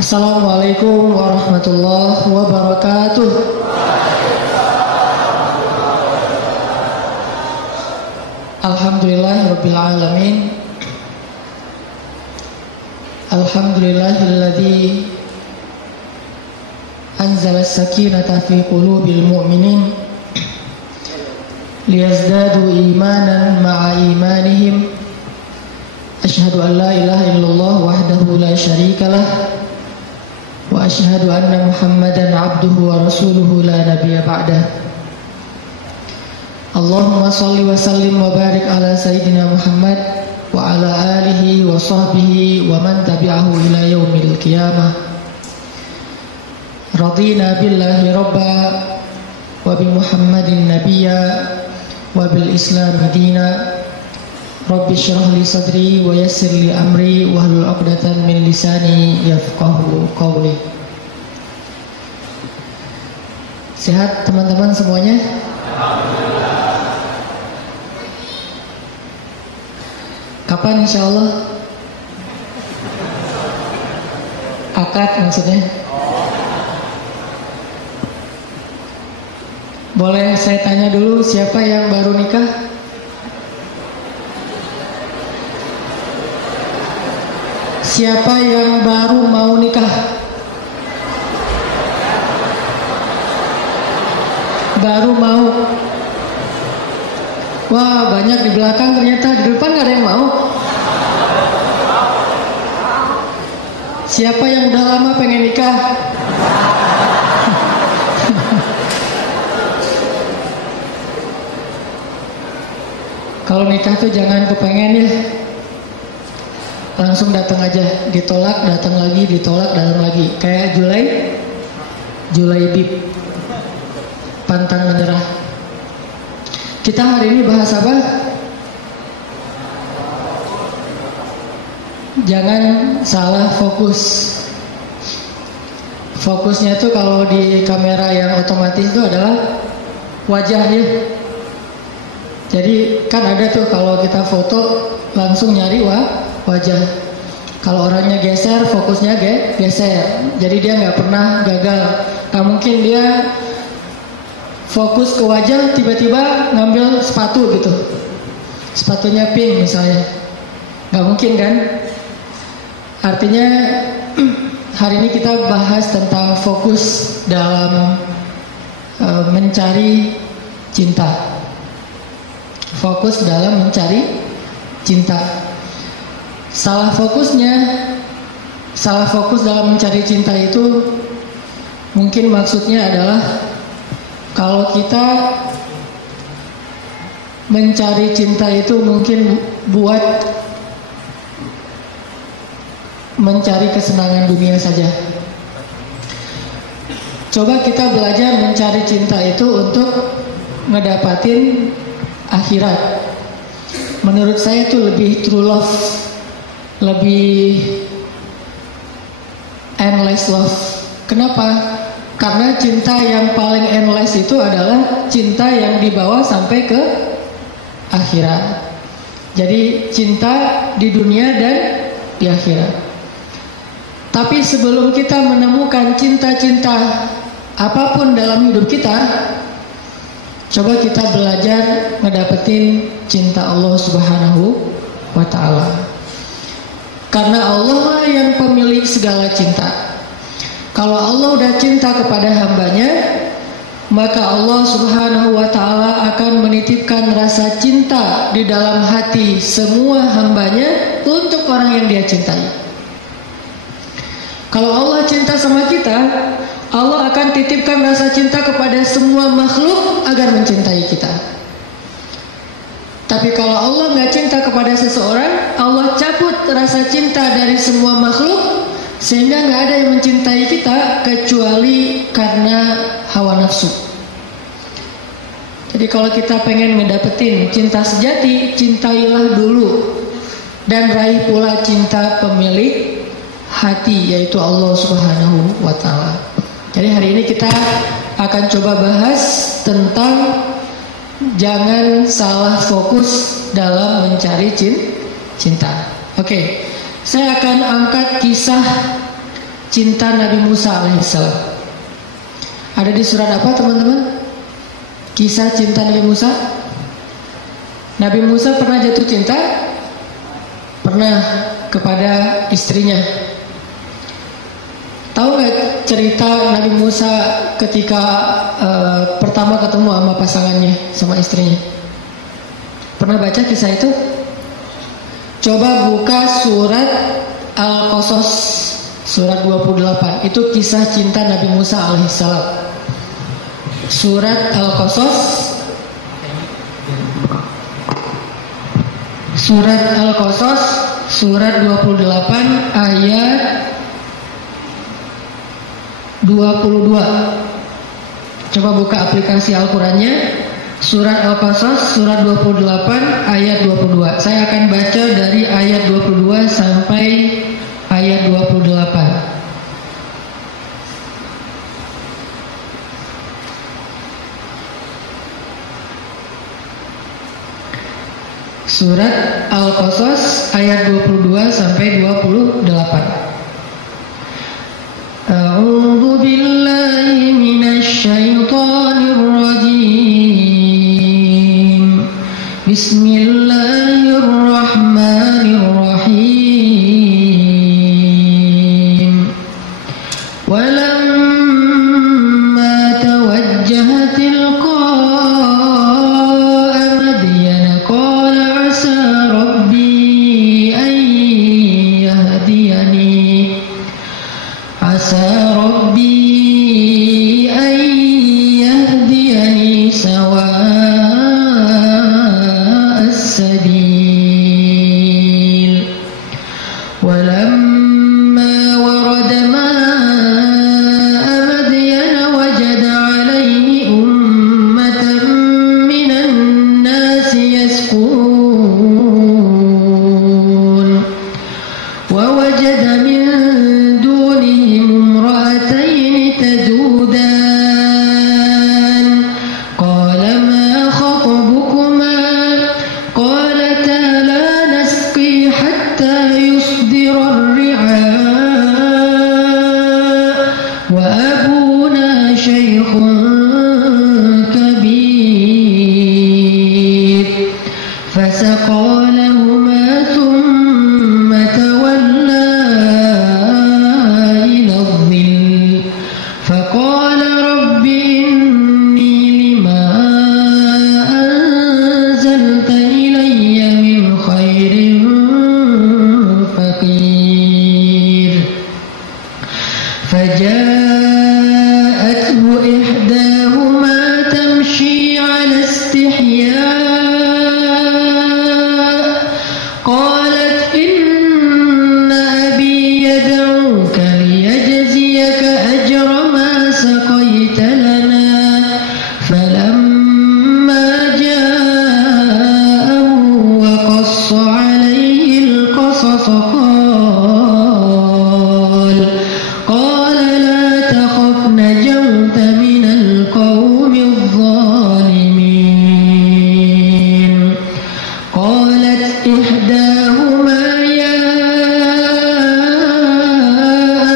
Assalamualaikum warahmatullahi wabarakatuh. Alhamdulillahirabbil alamin. Alhamdulillahilladzi anzala as-sakinata fi qulubil mu'minin liyazdadu imanan ma'a imanihim. Asyhadu an la ilaha illallah wahdahu la syarikalah wa asyhadu anna Muhammadan abduhu wa rasuluhu la nabiyya ba'dah. Allahumma salli wa sallim wa barik ala sayyidina Muhammad wa ala alihi wa sahbihi wa man tabi'ahu ila yaumil qiyamah. Radina billahi rabba wa bi Muhammadin nabiyya wa bil islam dina. Rabbi syrah li sadri wa yassir li amri wahlul 'uqdatam min lisani yafqahu qawli. Sehat teman-teman semuanya? Alhamdulillah. Kapan insyaallah? Akad maksudnya? Boleh saya tanya dulu, siapa yang baru nikah? Siapa yang baru mau nikah? Baru mau. Wah, banyak di belakang ternyata. Di depan gak ada yang mau. Siapa yang udah lama pengen nikah? Kalau nikah tuh jangan kepengen ya. Langsung datang aja, ditolak, datang lagi, ditolak, datang lagi. Kayak Julaibib, pantang menyerah. Kita hari ini bahas apa? Jangan salah fokus. Fokusnya tuh kalau di kamera yang otomatis itu adalah wajahnya. Jadi kan ada tuh kalau kita foto langsung nyari wajah. Kalau orangnya geser, fokusnya geser. Jadi dia nggak pernah gagal. Nggak mungkin dia fokus ke wajah tiba-tiba ngambil sepatu gitu. Sepatunya pink misalnya. Nggak mungkin kan? Artinya hari ini kita bahas tentang fokus dalam mencari cinta. Fokus dalam mencari cinta. Salah fokus dalam mencari cinta itu mungkin maksudnya adalah kalau kita mencari cinta itu mungkin buat mencari kesenangan dunia saja. Coba kita belajar mencari cinta itu untuk ngedapatin akhirat. Menurut saya itu lebih true love, lebih endless love. Kenapa? Karena cinta yang paling endless itu adalah cinta yang dibawa sampai ke akhirat. Jadi cinta di dunia dan di akhirat. Tapi sebelum kita menemukan cinta-cinta apapun dalam hidup kita, coba kita belajar ngedapetin cinta Allah Subhanahu wa ta'ala. Karena Allah lah yang pemilik segala cinta. Kalau Allah udah cinta kepada hambanya, maka Allah Subhanahu wa ta'ala akan menitipkan rasa cinta di dalam hati semua hambanya untuk orang yang dia cintai. Kalau Allah cinta sama kita, Allah akan titipkan rasa cinta kepada semua makhluk agar mencintai kita. Tapi kalau Allah nggak cinta kepada seseorang, Allah cabut rasa cinta dari semua makhluk, sehingga nggak ada yang mencintai kita kecuali karena hawa nafsu. Jadi kalau kita pengen ngedapetin cinta sejati, cintailah dulu dan raih pula cinta pemilik hati, yaitu Allah Subhanahu wa ta'ala. Jadi hari ini kita akan coba bahas tentang jangan salah fokus dalam mencari cinta. Oke, saya akan angkat kisah cinta Nabi Musa alaihissalam. Ada di surat apa teman-teman? Kisah cinta Nabi Musa. Nabi Musa pernah jatuh cinta? Pernah, kepada istrinya. Tahu nggak cerita Nabi Musa ketika pertama ketemu sama pasangannya, sama istrinya? Pernah baca kisah itu? Coba buka surat Al-Qasas, surat 28. Itu kisah cinta Nabi Musa alaihissalam. Surat Al-Qasas, surat 28 ayat 22. Coba buka aplikasi Al-Qurannya. Surat Al-Qasas, surat 28 ayat 22. Saya akan baca dari ayat 22 sampai ayat 28. Surat Al-Qasas ayat 22 sampai 28. A'udzu billahi minasy syaithanir rajim. Bismillahirrahmanirrahim. Walamma tawajjaha tilqa'a Madyan qala 'asa rabbi an yahdiyani. 'Asa rabbi an yahdiyani sawa'as sabil. Walamma warada ma'a Madyan wajada 'alayhi ummatan minan nasi yasqun. Wa wajada min dunihim imra'atayn tazudan. Qala ma khatabukuma? Qalata la nasqi hatta yusdira ar-ri'a wa abuna shaykhun kabir. Fasaqa lahuma thumma tawalla ila adh-dhill. Faqala rabbi inni lima anzalta ilayya min khairin faqir. فجاءته إحداهما تمشي على استحياء قالت إن أبي يدعوك ليجزيك أجر ما سقيت لنا. فلما جاءه وقص عليه القصص قال لا تخف نجوت من القوم الظالمين. قالت إحداهما يا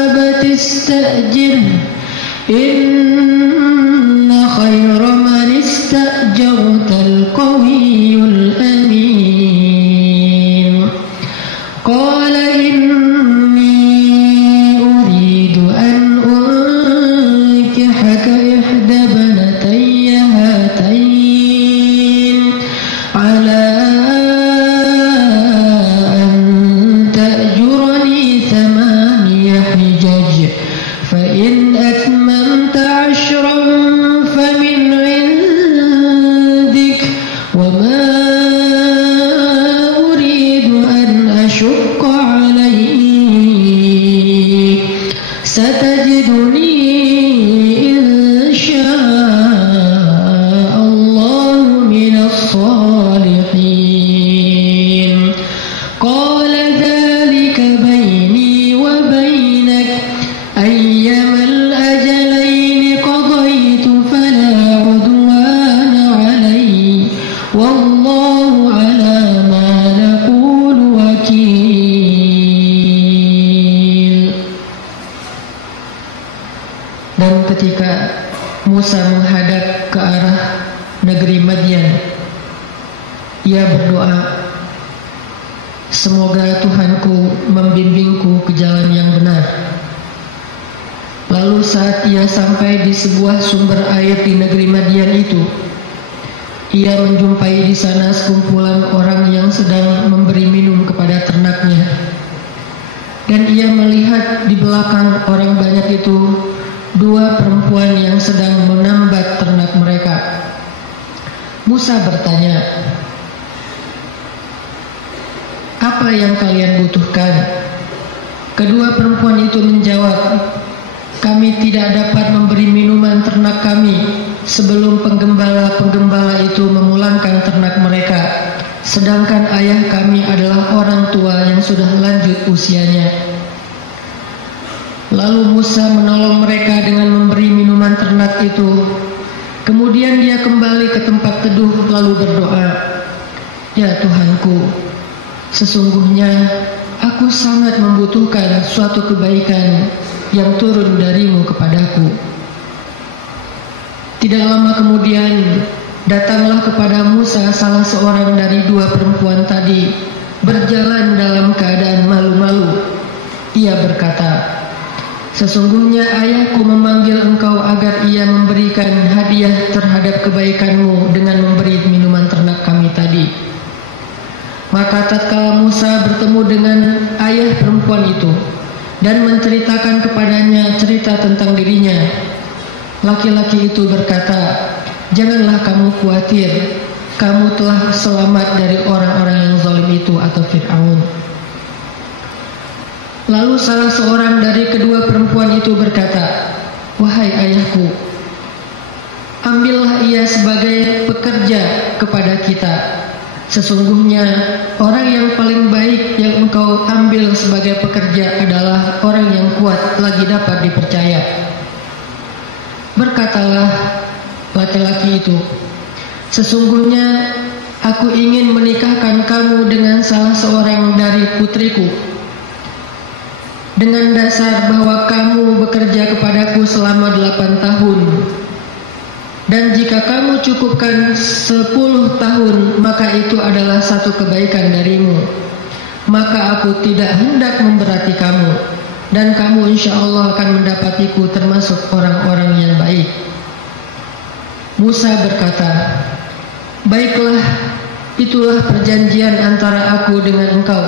أبت استأجره إن خير من استأجرت القوي الأمين. قال إني أريد أن أنكحك إحدى ابنتي هاتين على أن تأجرني 8 حجج فإن أتممت 10 فمن عندك وما أريد أن أشق عليك ستجدني إن شاء الله من الصالحين. قال ذلك بيني وبينك أيما الأجلين قضيت فلا عدوان علي والله على ما نقول وكيل. ketika Musa menghadap ke arah negeri Madian, ia berdoa, semoga Tuhanku membimbingku ke jalan yang benar. Lalu saat ia sampai di sebuah sumber air di negeri Madian itu, ia menjumpai di sana sekumpulan orang yang sedang memberi minum kepada ternaknya. Dan ia melihat di belakang orang banyak itu dua perempuan yang sedang menambat ternak mereka. Musa bertanya, apa yang kalian butuhkan? Kedua perempuan itu menjawab, kami tidak dapat memberi minuman ternak kami sebelum penggembala-penggembala itu memulangkan ternak mereka, sedangkan ayah kami adalah orang tua yang sudah lanjut usianya. Lalu Musa menolong mereka dengan memberi minuman ternak itu. Kemudian dia kembali ke tempat teduh lalu berdoa, ya Tuhanku, sesungguhnya aku sangat membutuhkan suatu kebaikan yang turun darimu kepadaku. Tidak lama kemudian datanglah kepada Musa salah seorang dari dua perempuan tadi, berjalan dalam keadaan malu-malu. Ia berkata, sesungguhnya ayahku memanggil engkau agar ia memberikan hadiah terhadap kebaikanmu dengan memberi minuman ternak kami tadi. Maka tatkala Musa bertemu dengan ayah perempuan itu dan menceritakan kepadanya cerita tentang dirinya, laki-laki itu berkata, janganlah kamu khawatir, kamu telah selamat dari orang-orang yang zalim itu atau Fir'aun. Lalu salah seorang dari kedua perempuan itu berkata, wahai ayahku, ambillah ia sebagai pekerja kepada kita. Sesungguhnya orang yang paling baik yang engkau ambil sebagai pekerja adalah orang yang kuat lagi dapat dipercaya. Berkatalah laki-laki itu, sesungguhnya aku ingin menikahkan kamu dengan salah seorang dari putriku, dengan dasar bahwa kamu bekerja kepadaku selama 8 tahun. Dan jika kamu cukupkan 10 tahun, maka itu adalah satu kebaikan darimu. Maka aku tidak hendak memberati kamu, dan kamu insya Allah akan mendapatiku termasuk orang-orang yang baik. Musa berkata, baiklah, itulah perjanjian antara aku dengan engkau.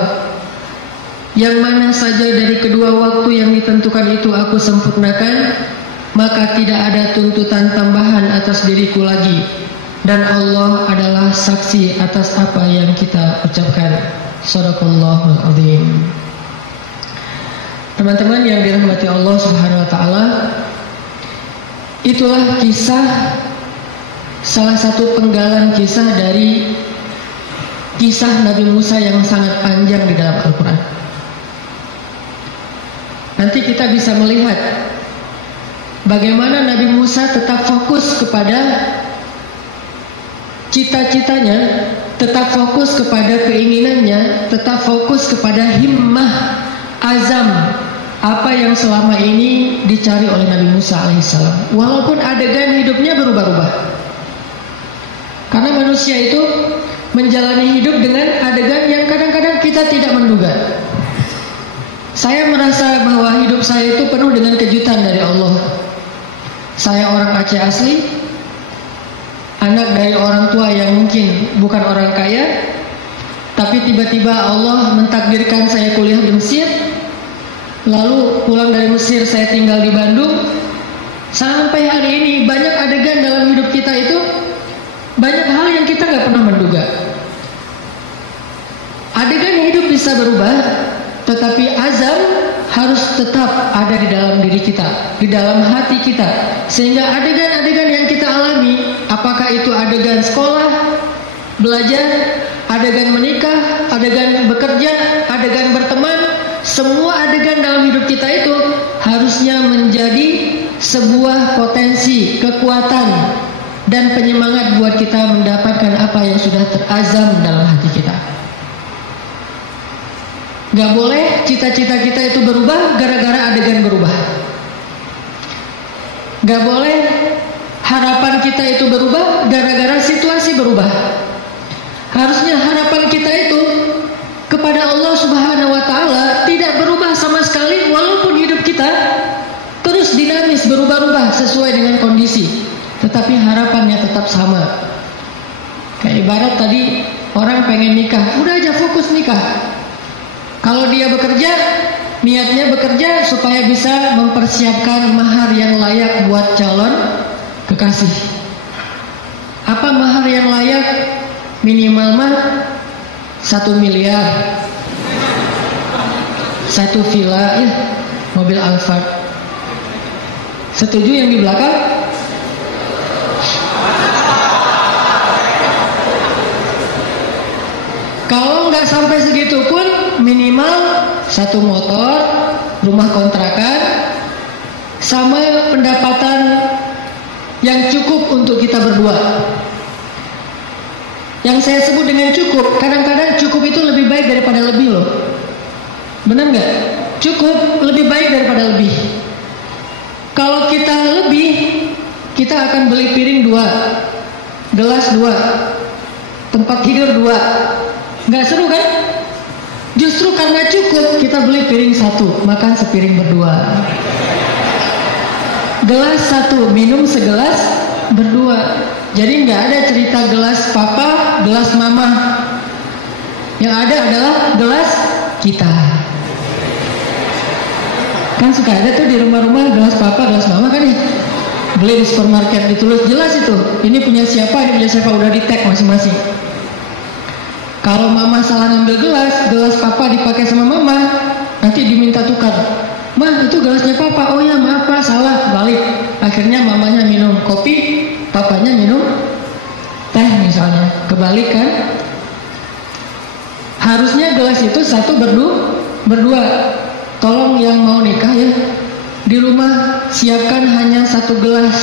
Yang mana saja dari kedua waktu yang ditentukan itu aku sempurnakan, maka tidak ada tuntutan tambahan atas diriku lagi, dan Allah adalah saksi atas apa yang kita ucapkan. Shadaqallahul azim. Teman-teman yang dirahmati Allah Subhanahu wa taala, itulah kisah, salah satu penggalan kisah dari kisah Nabi Musa yang sangat panjang di dalam Al-Quran. Nanti kita bisa melihat bagaimana Nabi Musa tetap fokus kepada cita-citanya, tetap fokus kepada keinginannya, tetap fokus kepada himmah, azam, apa yang selama ini dicari oleh Nabi Musa alaihissalam. Walaupun adegan hidupnya berubah-ubah, karena manusia itu menjalani hidup dengan adegan yang kadang-kadang kita tidak menduga. Saya merasa bahwa hidup saya itu penuh dengan kejutan dari Allah. Saya orang Aceh asli, anak dari orang tua yang mungkin bukan orang kaya, tapi tiba-tiba Allah mentakdirkan saya kuliah di Mesir. Lalu pulang dari Mesir saya tinggal di Bandung. Sampai hari ini banyak adegan dalam hidup kita itu, banyak hal yang kita nggak pernah menduga. Adegan hidup bisa berubah, tetapi azam harus tetap ada di dalam diri kita, di dalam hati kita. Sehingga adegan-adegan yang kita alami, apakah itu adegan sekolah, belajar, adegan menikah, adegan bekerja, adegan berteman, semua adegan dalam hidup kita itu harusnya menjadi sebuah potensi, kekuatan, dan penyemangat buat kita mendapatkan apa yang sudah terazam dalam hati kita. Gak boleh cita-cita kita itu berubah gara-gara adegan berubah. Gak boleh harapan kita itu berubah gara-gara situasi berubah. Harusnya harapan kita itu kepada Allah Subhanahu wa Ta'ala tidak berubah sama sekali, walaupun hidup kita terus dinamis, berubah-ubah sesuai dengan kondisi, tetapi harapannya tetap sama. Kayak ibarat tadi orang pengen nikah, udah aja fokus nikah. Kalau dia bekerja, niatnya bekerja supaya bisa mempersiapkan mahar yang layak buat calon kekasih. Apa mahar yang layak? Minimal mah 1 miliar, 1 villa, ya, mobil Alphard. Setuju yang di belakang? Kalau nggak sampai segitu pun minimal 1 motor, rumah kontrakan, sama pendapatan yang cukup untuk kita berdua. Yang saya sebut dengan cukup, kadang-kadang cukup itu lebih baik daripada lebih loh. Benar nggak? Cukup lebih baik daripada lebih. Kalau kita lebih, kita akan beli piring 2, gelas 2, tempat tidur 2. Nggak seru kan? Justru karena cukup, kita beli piring 1, makan sepiring berdua. Gelas 1, minum segelas berdua. Jadi nggak ada cerita gelas papa, gelas mama. Yang ada adalah gelas kita. Kan suka ada tuh di rumah-rumah gelas papa, gelas mama kan ya. Beli di supermarket ditulis jelas itu. Ini punya siapa, ini punya siapa, udah di tag masing-masing. Kalau mama salah ngambil gelas papa dipakai sama mama, nanti diminta tukar. Mah, itu gelasnya papa. Oh ya, maaf pak, salah, balik. Akhirnya mamanya minum kopi, papanya minum teh misalnya. Kebalik kan? Harusnya gelas itu 1 berdua. Tolong yang mau nikah ya, di rumah siapkan hanya 1 gelas.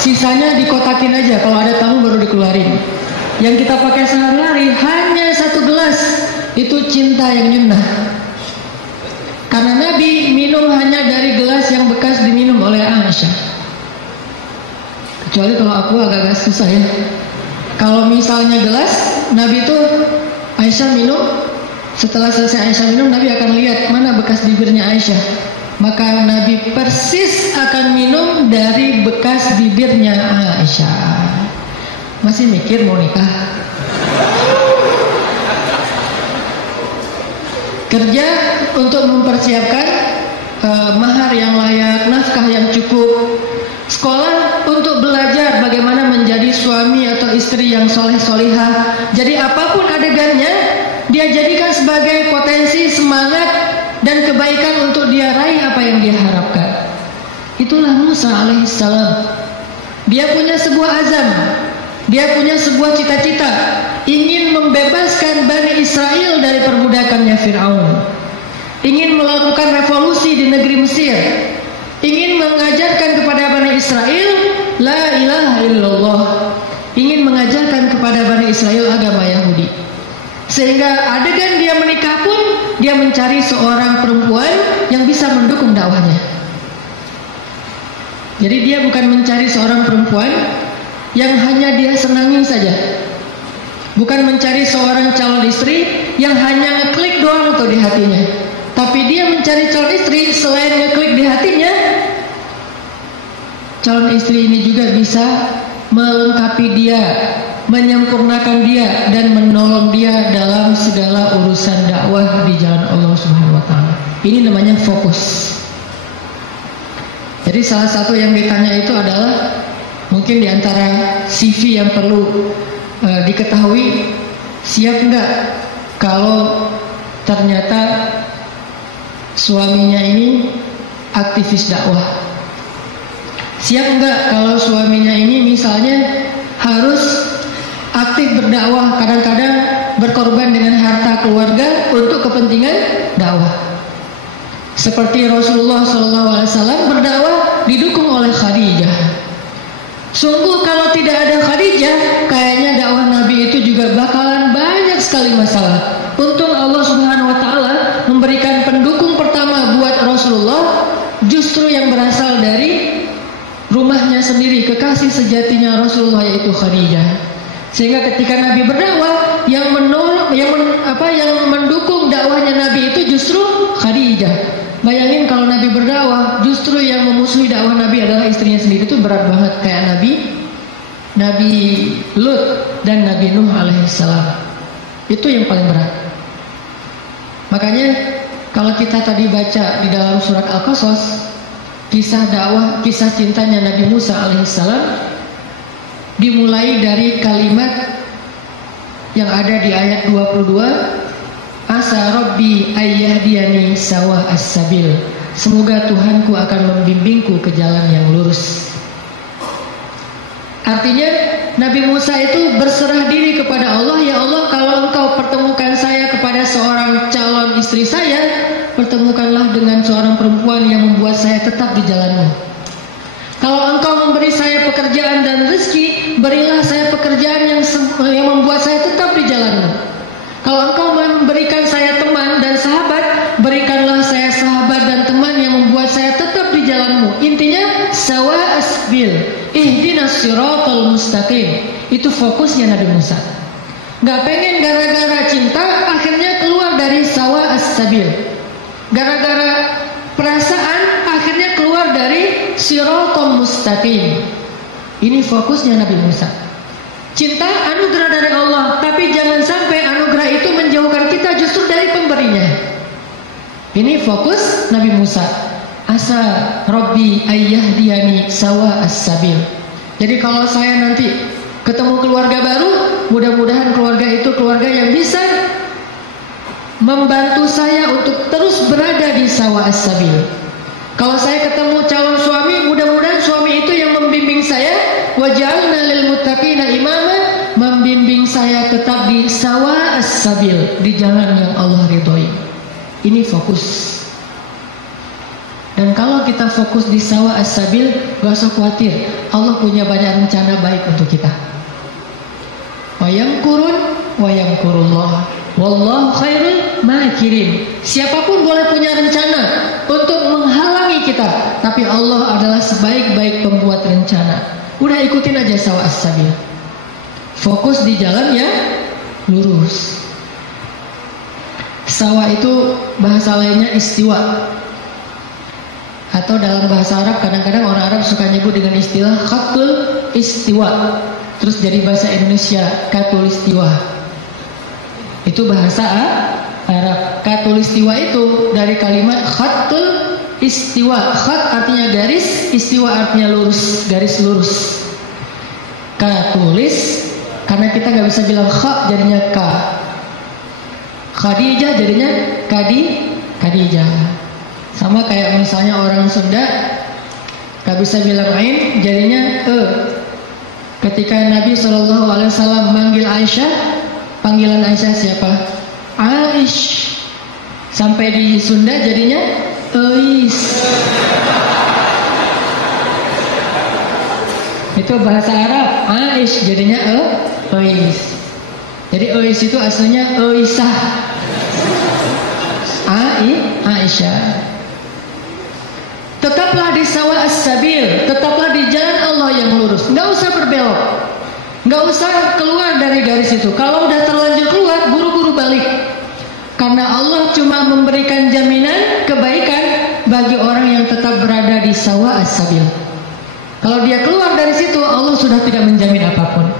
Sisanya dikotakin aja, kalau ada tamu baru dikeluarin. Yang kita pakai sehari-hari hanya 1 gelas. Itu cinta yang nyunah. Karena Nabi minum hanya dari gelas yang bekas diminum oleh Aisyah. Kecuali kalau aku agak-agak susah ya. Kalau misalnya gelas, Nabi itu Aisyah minum, setelah selesai Aisyah minum, Nabi akan lihat mana bekas bibirnya Aisyah. Maka Nabi persis akan minum dari bekas bibirnya Aisyah. Masih mikir mau nikah? Kerja untuk mempersiapkan mahar yang layak, nafkah yang cukup. Sekolah untuk belajar bagaimana menjadi suami atau istri yang soleh-solihah. Jadi apapun adegannya, dia jadikan sebagai potensi semangat dan kebaikan untuk dia raih apa yang dia harapkan. Itulah Musa alaihissalam. Dia punya sebuah azam, dia punya sebuah cita-cita, ingin membebaskan Bani Israel dari perbudakannya Fir'aun, ingin melakukan revolusi di negeri Mesir, ingin mengajarkan kepada Bani Israel la ilaha illallah, ingin mengajarkan kepada Bani Israel agama Yahudi. Sehingga adegan dia menikah pun, dia mencari seorang perempuan yang bisa mendukung dakwahnya. Jadi dia bukan mencari seorang perempuan yang hanya dia senangi saja, bukan mencari seorang calon istri yang hanya ngeklik doang tuh di hatinya. Tapi dia mencari calon istri, selain ngeklik di hatinya, calon istri ini juga bisa melengkapi dia, menyempurnakan dia, dan menolong dia dalam segala urusan dakwah di jalan Allah Subhanahu wa Ta'ala. Ini namanya fokus. Jadi salah satu yang ditanya itu adalah mungkin di antara CV yang perlu diketahui, siap nggak kalau ternyata suaminya ini aktivis dakwah? Siap nggak kalau suaminya ini misalnya harus aktif berdakwah, kadang-kadang berkorban dengan harta keluarga untuk kepentingan dakwah? Seperti Rasulullah SAW berdakwah didukung oleh Khadijah. Sungguh kalau tidak ada Khadijah, kayaknya dakwah Nabi itu juga bakalan banyak sekali masalah. Untung Allah Subhanahu wa Ta'ala memberikan pendukung pertama buat Rasulullah, justru justru yang berasal dari rumahnya sendiri, kekasih sejatinya Rasulullah, yaitu Khadijah. Sehingga ketika Nabi berdakwah, yang mendukung dakwahnya Nabi itu justru Khadijah. Bayangin kalau Nabi berdakwah, justru yang memusuhi dakwah Nabi adalah istrinya sendiri, itu berat banget. Kayak Nabi Lut dan Nabi Nuh alaihissalam. Itu yang paling berat. Makanya kalau kita tadi baca di dalam surat Al-Qasas, kisah dakwah, kisah cintanya Nabi Musa alaihissalam dimulai dari kalimat yang ada di ayat 22, Asa Rabbi ayyahdiyani sawa as-sabil. Semoga Tuhanku akan membimbingku ke jalan yang lurus. Artinya Nabi Musa itu berserah diri kepada Allah. Ya Allah, kalau Engkau pertemukan saya kepada seorang calon istri saya, pertemukanlah dengan seorang perempuan yang membuat saya tetap di jalan-Mu. Kalau Engkau memberi saya pekerjaan dan rezeki, berilah saya pekerjaan yang membuat saya tetap di jalan-Mu. Kalau Engkau memberikan saya teman dan sahabat, berikanlah saya sahabat dan teman yang membuat saya tetap di jalan-Mu. Intinya sawa asbil, ihdinas siratal mustaqim. Itu fokusnya Nabi Musa. Gak pengen gara-gara cinta akhirnya keluar dari sawa as-sabil. Gara-gara perasaan akhirnya keluar dari siratal mustaqim. Ini fokusnya Nabi Musa. Cinta anugerah dari Allah, tapi jangan sampai anugerah itu menjauhkan kita justru dari pemberinya. Ini fokus Nabi Musa. Asa Rabbi ayyahdiyani sawa as-sabil. Jadi kalau saya nanti ketemu keluarga baru, mudah-mudahan keluarga itu keluarga yang bisa membantu saya untuk terus berada di sawa as-sabil. Kalau saya ketemu calon suami, mudah-mudahan suami itu yang membimbing saya, waj'alna lil muttaqina imama, membimbing saya tetap di sawa as-sabil, di jalan yang Allah ridhoi. Ini fokus. Dan kalau kita fokus di sawa as-sabil, gak usah khawatir, Allah punya banyak rencana baik untuk kita. Wa yamkurun wa yamkurullah, wallahu khairul makirin. Siapapun boleh punya rencana untuk menghalangi kita, tapi Allah adalah sebaik-baik pembuat rencana. Udah ikutin aja sawa as-sabil. Fokus di jalan yang lurus. Sawa itu bahasa lainnya istiwa. Atau dalam bahasa Arab kadang-kadang orang Arab suka nyebut dengan istilah khatul istiwa. Terus jadi bahasa Indonesia katulistiwa. Itu bahasa Arab. Katulistiwa itu dari kalimat khatul istiwa. Khat artinya garis, istiwa artinya lurus, garis lurus. Katulis, karena kita nggak bisa bilang kha jadinya ka. Khadijah jadinya Khadijah. Sama kayak misalnya orang Sunda nggak bisa bilang ain jadinya e. Ketika Nabi SAW manggil Aisyah, panggilan Aisyah siapa? Aish. Sampai di Sunda jadinya Eis. Itu bahasa Arab. Aish jadinya Eis. Jadi Eis itu aslinya Eisah. Aisyah. Tetaplah di sawa as-sabil, tetaplah di jalan Allah yang lurus. Nggak usah berbelok, nggak usah keluar dari garis itu. Kalau udah terlanjur keluar, buru-buru balik. Karena Allah cuma memberikan jaminan kebaikan bagi orang yang tetap berada di sawa as-sabil. Kalau dia keluar dari situ, Allah sudah tidak menjamin apapun.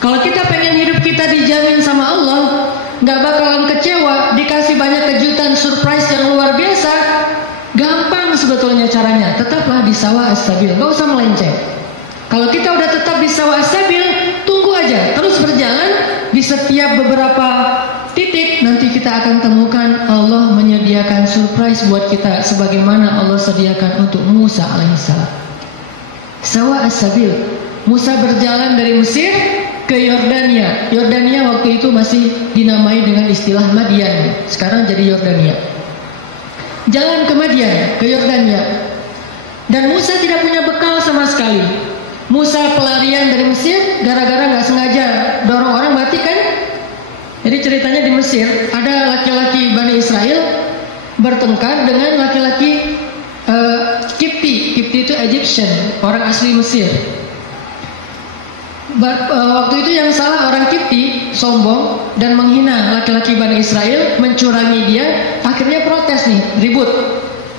Kalau kita pengen hidup kita dijamin sama Allah, nggak bakalan kecewa, dikasih banyak kejutan, surprise yang luar biasa. Gampang sebetulnya caranya. Tetaplah di sawa as-sabil, gak usah melenceng. Kalau kita udah tetap di sawa as-sabil, tunggu aja, terus berjalan. Di setiap beberapa titik nanti kita akan temukan Allah menyediakan surprise buat kita, sebagaimana Allah sediakan untuk Musa alaihissalam. Sawa as-sabil. Musa berjalan dari Mesir ke Yordania. Yordania waktu itu masih dinamai dengan istilah Madian. Sekarang jadi Yordania. Jalan ke Madian, ke Yordania. Dan Musa tidak punya bekal sama sekali. Musa pelarian dari Mesir gara-gara gak sengaja dorong orang mati kan. Jadi ceritanya di Mesir ada laki-laki Bani Israel bertengkar dengan laki-laki Egyptian, orang asli Mesir. Waktu itu yang salah orang Kipti, sombong dan menghina laki-laki Bani Israel, mencurangi dia, akhirnya protes nih, ribut.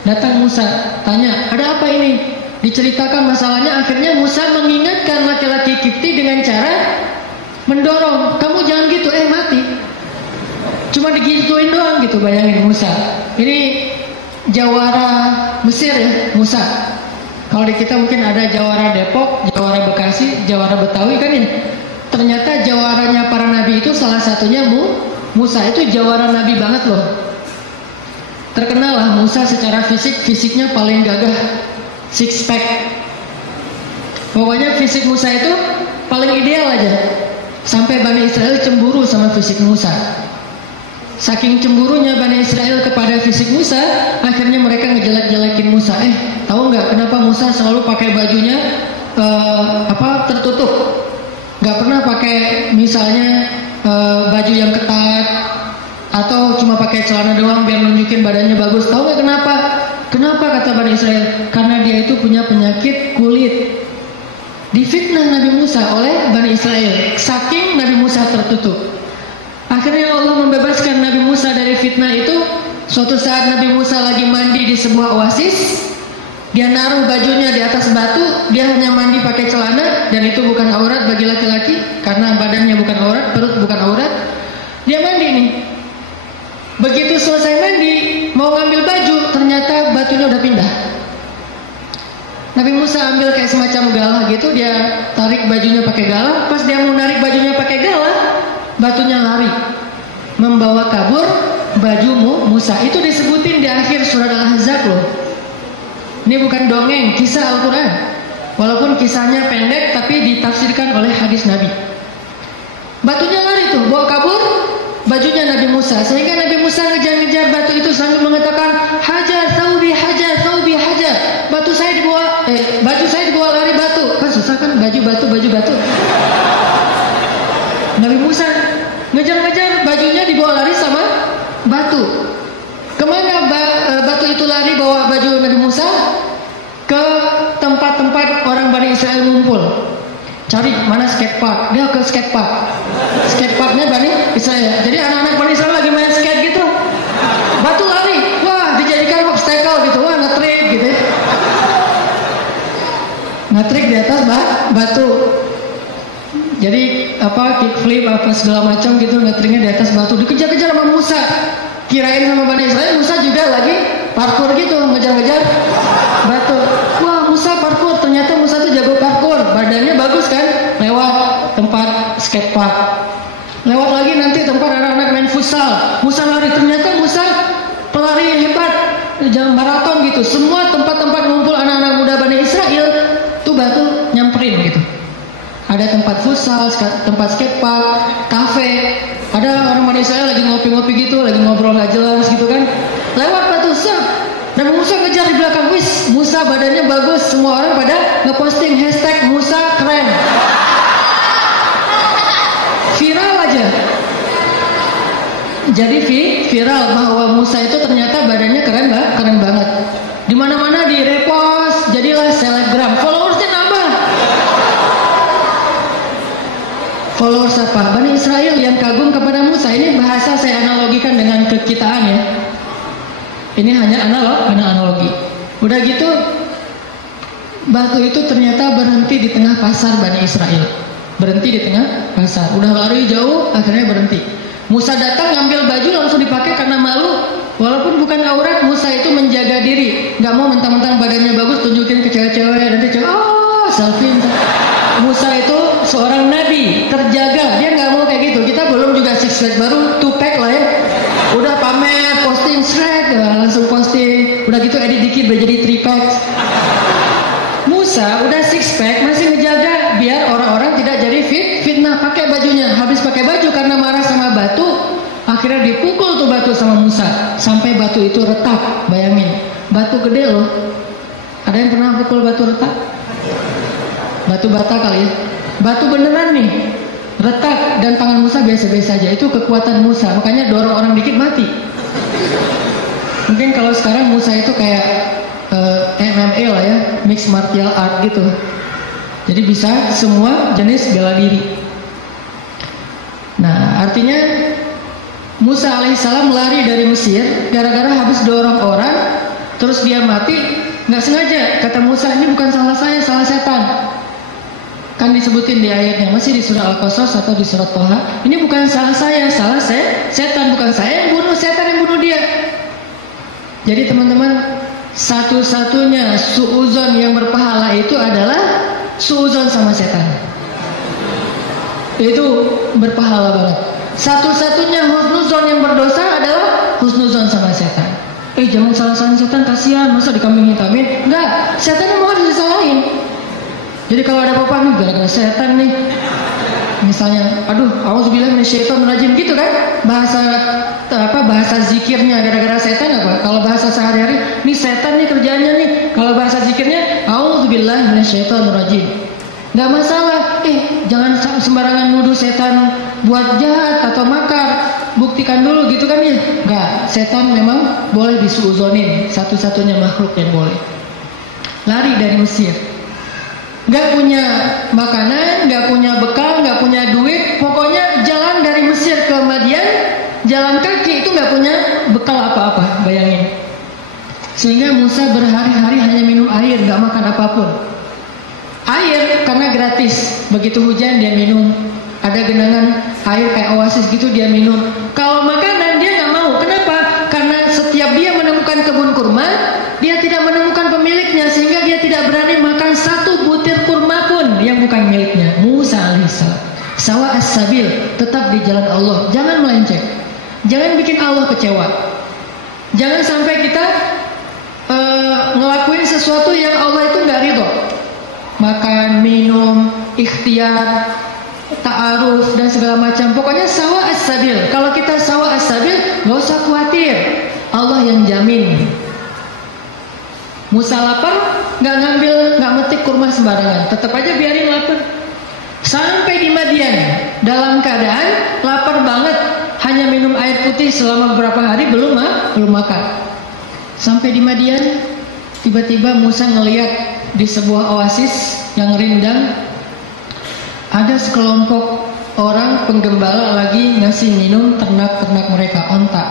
Datang Musa, tanya, ada apa ini? Diceritakan masalahnya, akhirnya Musa mengingatkan laki-laki Kipti dengan cara mendorong, kamu jangan gitu, mati. Cuma digituin doang gitu, bayangin Musa. Ini jawara Mesir ya, Musa. Kalau di kita mungkin ada jawara Depok, jawara Bekasi, jawara Betawi kan ya. Ternyata jawaranya para nabi itu salah satunya Musa, itu jawara nabi banget loh. Terkenal lah Musa secara fisiknya paling gagah, six pack. Pokoknya fisik Musa itu paling ideal aja. Sampai Bani Israel cemburu sama fisik Musa. Saking cemburunya Bani Israel kepada fisik Musa, akhirnya mereka ngejelek-jelekin Musa. Tahu nggak kenapa Musa selalu pakai bajunya tertutup? Nggak pernah pakai misalnya baju yang ketat atau cuma pakai celana doang biar nunjukin badannya bagus. Tahu nggak kenapa? Kenapa kata Bani Israel? Karena dia itu punya penyakit kulit. Difitnah Nabi Musa oleh Bani Israel. Saking Nabi Musa tertutup. Akhirnya Allah membebaskan Nabi Musa dari fitnah itu. Suatu saat Nabi Musa lagi mandi di sebuah oasis. Dia naruh bajunya di atas batu. Dia hanya mandi pakai celana. Dan itu bukan aurat bagi laki-laki. Karena badannya bukan aurat, perut bukan aurat. Dia mandi nih. Begitu selesai mandi, mau ngambil baju, ternyata batunya udah pindah. Nabi Musa ambil kayak semacam galah gitu. Dia tarik bajunya pakai galah. Pas dia mau narik bajunya pakai galah, batunya lari, membawa kabur baju Musa. Itu disebutin di akhir surat Al-Ahzab loh. Ini bukan dongeng, kisah Al-Quran. Walaupun kisahnya pendek, tapi ditafsirkan oleh hadis Nabi. Batunya lari tuh, bawa kabur bajunya Nabi Musa. Sehingga Nabi Musa ngejar-ngejar batu itu sambil mengatakan, hajar, thawbi, hajar, thawbi, hajar. Baju saya dibawa lari batu. Kan susah kan, baju batu. Nabi Musa ngejar-ngejar, bajunya dibawa lari sama batu. Kemana batu itu lari bawa baju Nabi Musa? Ke tempat-tempat orang Bani Israel ngumpul. Cari mana skatepark, dia ke skatepark. Skateparknya Bani Israel. Jadi anak-anak Bani Israel lagi main skate gitu. Batu lari, wah dijadikan obstacle gitu, wah ngetrik gitu. Ngetrik di atas batu. Jadi kickflip segala macam gitu, ngetriknya di atas batu. Dikejar-kejar sama Musa. Kirain sama Bani Israel, Musa juga lagi parkour gitu, ngejar-ngejar batu. Wah Musa parkour, ternyata Musa tuh jago parkour. Badannya bagus kan, lewat tempat skatepark. Lewat lagi nanti tempat anak-anak main futsal. Musa lari, ternyata Musa pelari yang hebat, jangan maraton gitu. Semua tempat-tempat ngumpul anak-anak muda Bani Israel tuh batu nyamperin gitu. Ada tempat futsal, tempat skatepark, kafe. Ada orang Bani Israel lagi ngopi-ngopi gitu, lagi ngobrol gak jelas gitu kan. Lewat batu, dan Musa kejar di belakang. Wis, Musa badannya bagus. Semua orang pada ngeposting hashtag Musa keren. Viral aja. Jadi viral bahwa Musa itu ternyata badannya keren banget. Di mana-mana di repost, jadilah selebgram. Followersnya nambah. Followers apa? Bani Israel yang kagum kepada Musa. Ini bahasa saya analogikan dengan kekitaan ya. Ini hanya analogi. Udah gitu, batu itu ternyata berhenti di tengah pasar Bani Israel. Berhenti di tengah pasar. Udah lari jauh, akhirnya berhenti. Musa datang ngambil baju langsung dipakai karena malu. Walaupun bukan aurat, Musa itu menjaga diri. Gak mau mentang-mentang badannya bagus tunjukin ke cewek-cewek. Nanti cewek, selfie. Musa itu seorang nabi, terjaga. Dia nggak mau kayak gitu. Kita belum juga six pack baru, two pack lah ya. Udah pamer, posting shred, langsung posting. Udah gitu edit dikit udah jadi three pack. Musa udah six pack masih ngejaga biar orang-orang tidak jadi fitnah pakai bajunya. Habis pakai baju karena marah sama batu, akhirnya dipukul tuh batu sama Musa sampai batu itu retak. Bayangin, batu gede loh. Ada yang pernah pukul batu retak? Batu bata kali ya. Batu beneran nih, retak, dan tangan Musa biasa-biasa aja. Itu kekuatan Musa, makanya dorong orang dikit mati. Mungkin kalau sekarang Musa itu kayak MMA lah ya, mixed martial art gitu. Jadi bisa semua jenis bela diri. Nah, artinya Musa alaihissalam lari dari Mesir gara-gara habis dorong orang, terus dia mati. Nggak sengaja, kata Musa, ini bukan salah saya, salah setan. Kan disebutin di ayatnya, masih di surah Al-Qasas atau di surat Toha. Ini bukan salah saya, salah setan. Bukan saya yang bunuh, setan yang bunuh dia. Jadi teman-teman, satu-satunya suuzon yang berpahala itu adalah suuzon sama setan. Itu berpahala banget. Satu-satunya husnuzon yang berdosa adalah husnuzon sama setan. Jangan salah-salahin setan, kasihan, masa dikambing hitamin? Enggak, setan yang mau disalahin. Jadi kalau ada apa-apa nih gara-gara setan nih, misalnya, aduh, auzubillahi minasyaitonirrajim gitu kan, bahasa zikirnya gara-gara setan apa? Kalau bahasa sehari-hari, nih setan nih kerjanya nih. Kalau bahasa zikirnya, auzubillahi minasyaitonirrajim. Nggak masalah, jangan sembarangan nuduh setan buat jahat atau makar. Buktikan dulu gitu kan ya. Nggak, setan memang boleh disuuzonin, satu-satunya makhluk yang boleh. Lari dari Mesir, nggak punya makanan, nggak punya bekal, nggak punya duit, pokoknya jalan dari Mesir ke Madian, jalan kaki itu nggak punya bekal apa-apa, bayangin. Sehingga Musa berhari-hari hanya minum air, nggak makan apapun. Air karena gratis, begitu hujan dia minum. Ada genangan air kayak oasis gitu dia minum. Kalau makanan dia nggak mau. Kenapa? Karena setiap dia menemukan kebun kurma, dia tidak menemukan pemiliknya, sehingga dia tidak berani makan satu butir kurma pun yang bukan miliknya. Musa alaihissalam sawa as-sabil, tetap di jalan Allah, jangan melenceng, jangan bikin Allah kecewa. Jangan sampai kita ngelakuin sesuatu yang Allah itu nggak ridho. Makan, minum, ikhtiar, ta'aruf dan segala macam. Pokoknya sawa as-sabil. Kalau kita sawa as-sabil, gak usah khawatir, Allah yang jamin. Musa lapar, gak metik kurma sembarangan, tetap aja biarin lapar. Sampai di Madian, dalam keadaan lapar banget, hanya minum air putih selama beberapa hari, belum makan. Sampai di Madian, tiba-tiba Musa ngelihat di sebuah oasis yang rindang, ada sekelompok orang penggembala lagi ngasih minum ternak-ternak mereka, onta.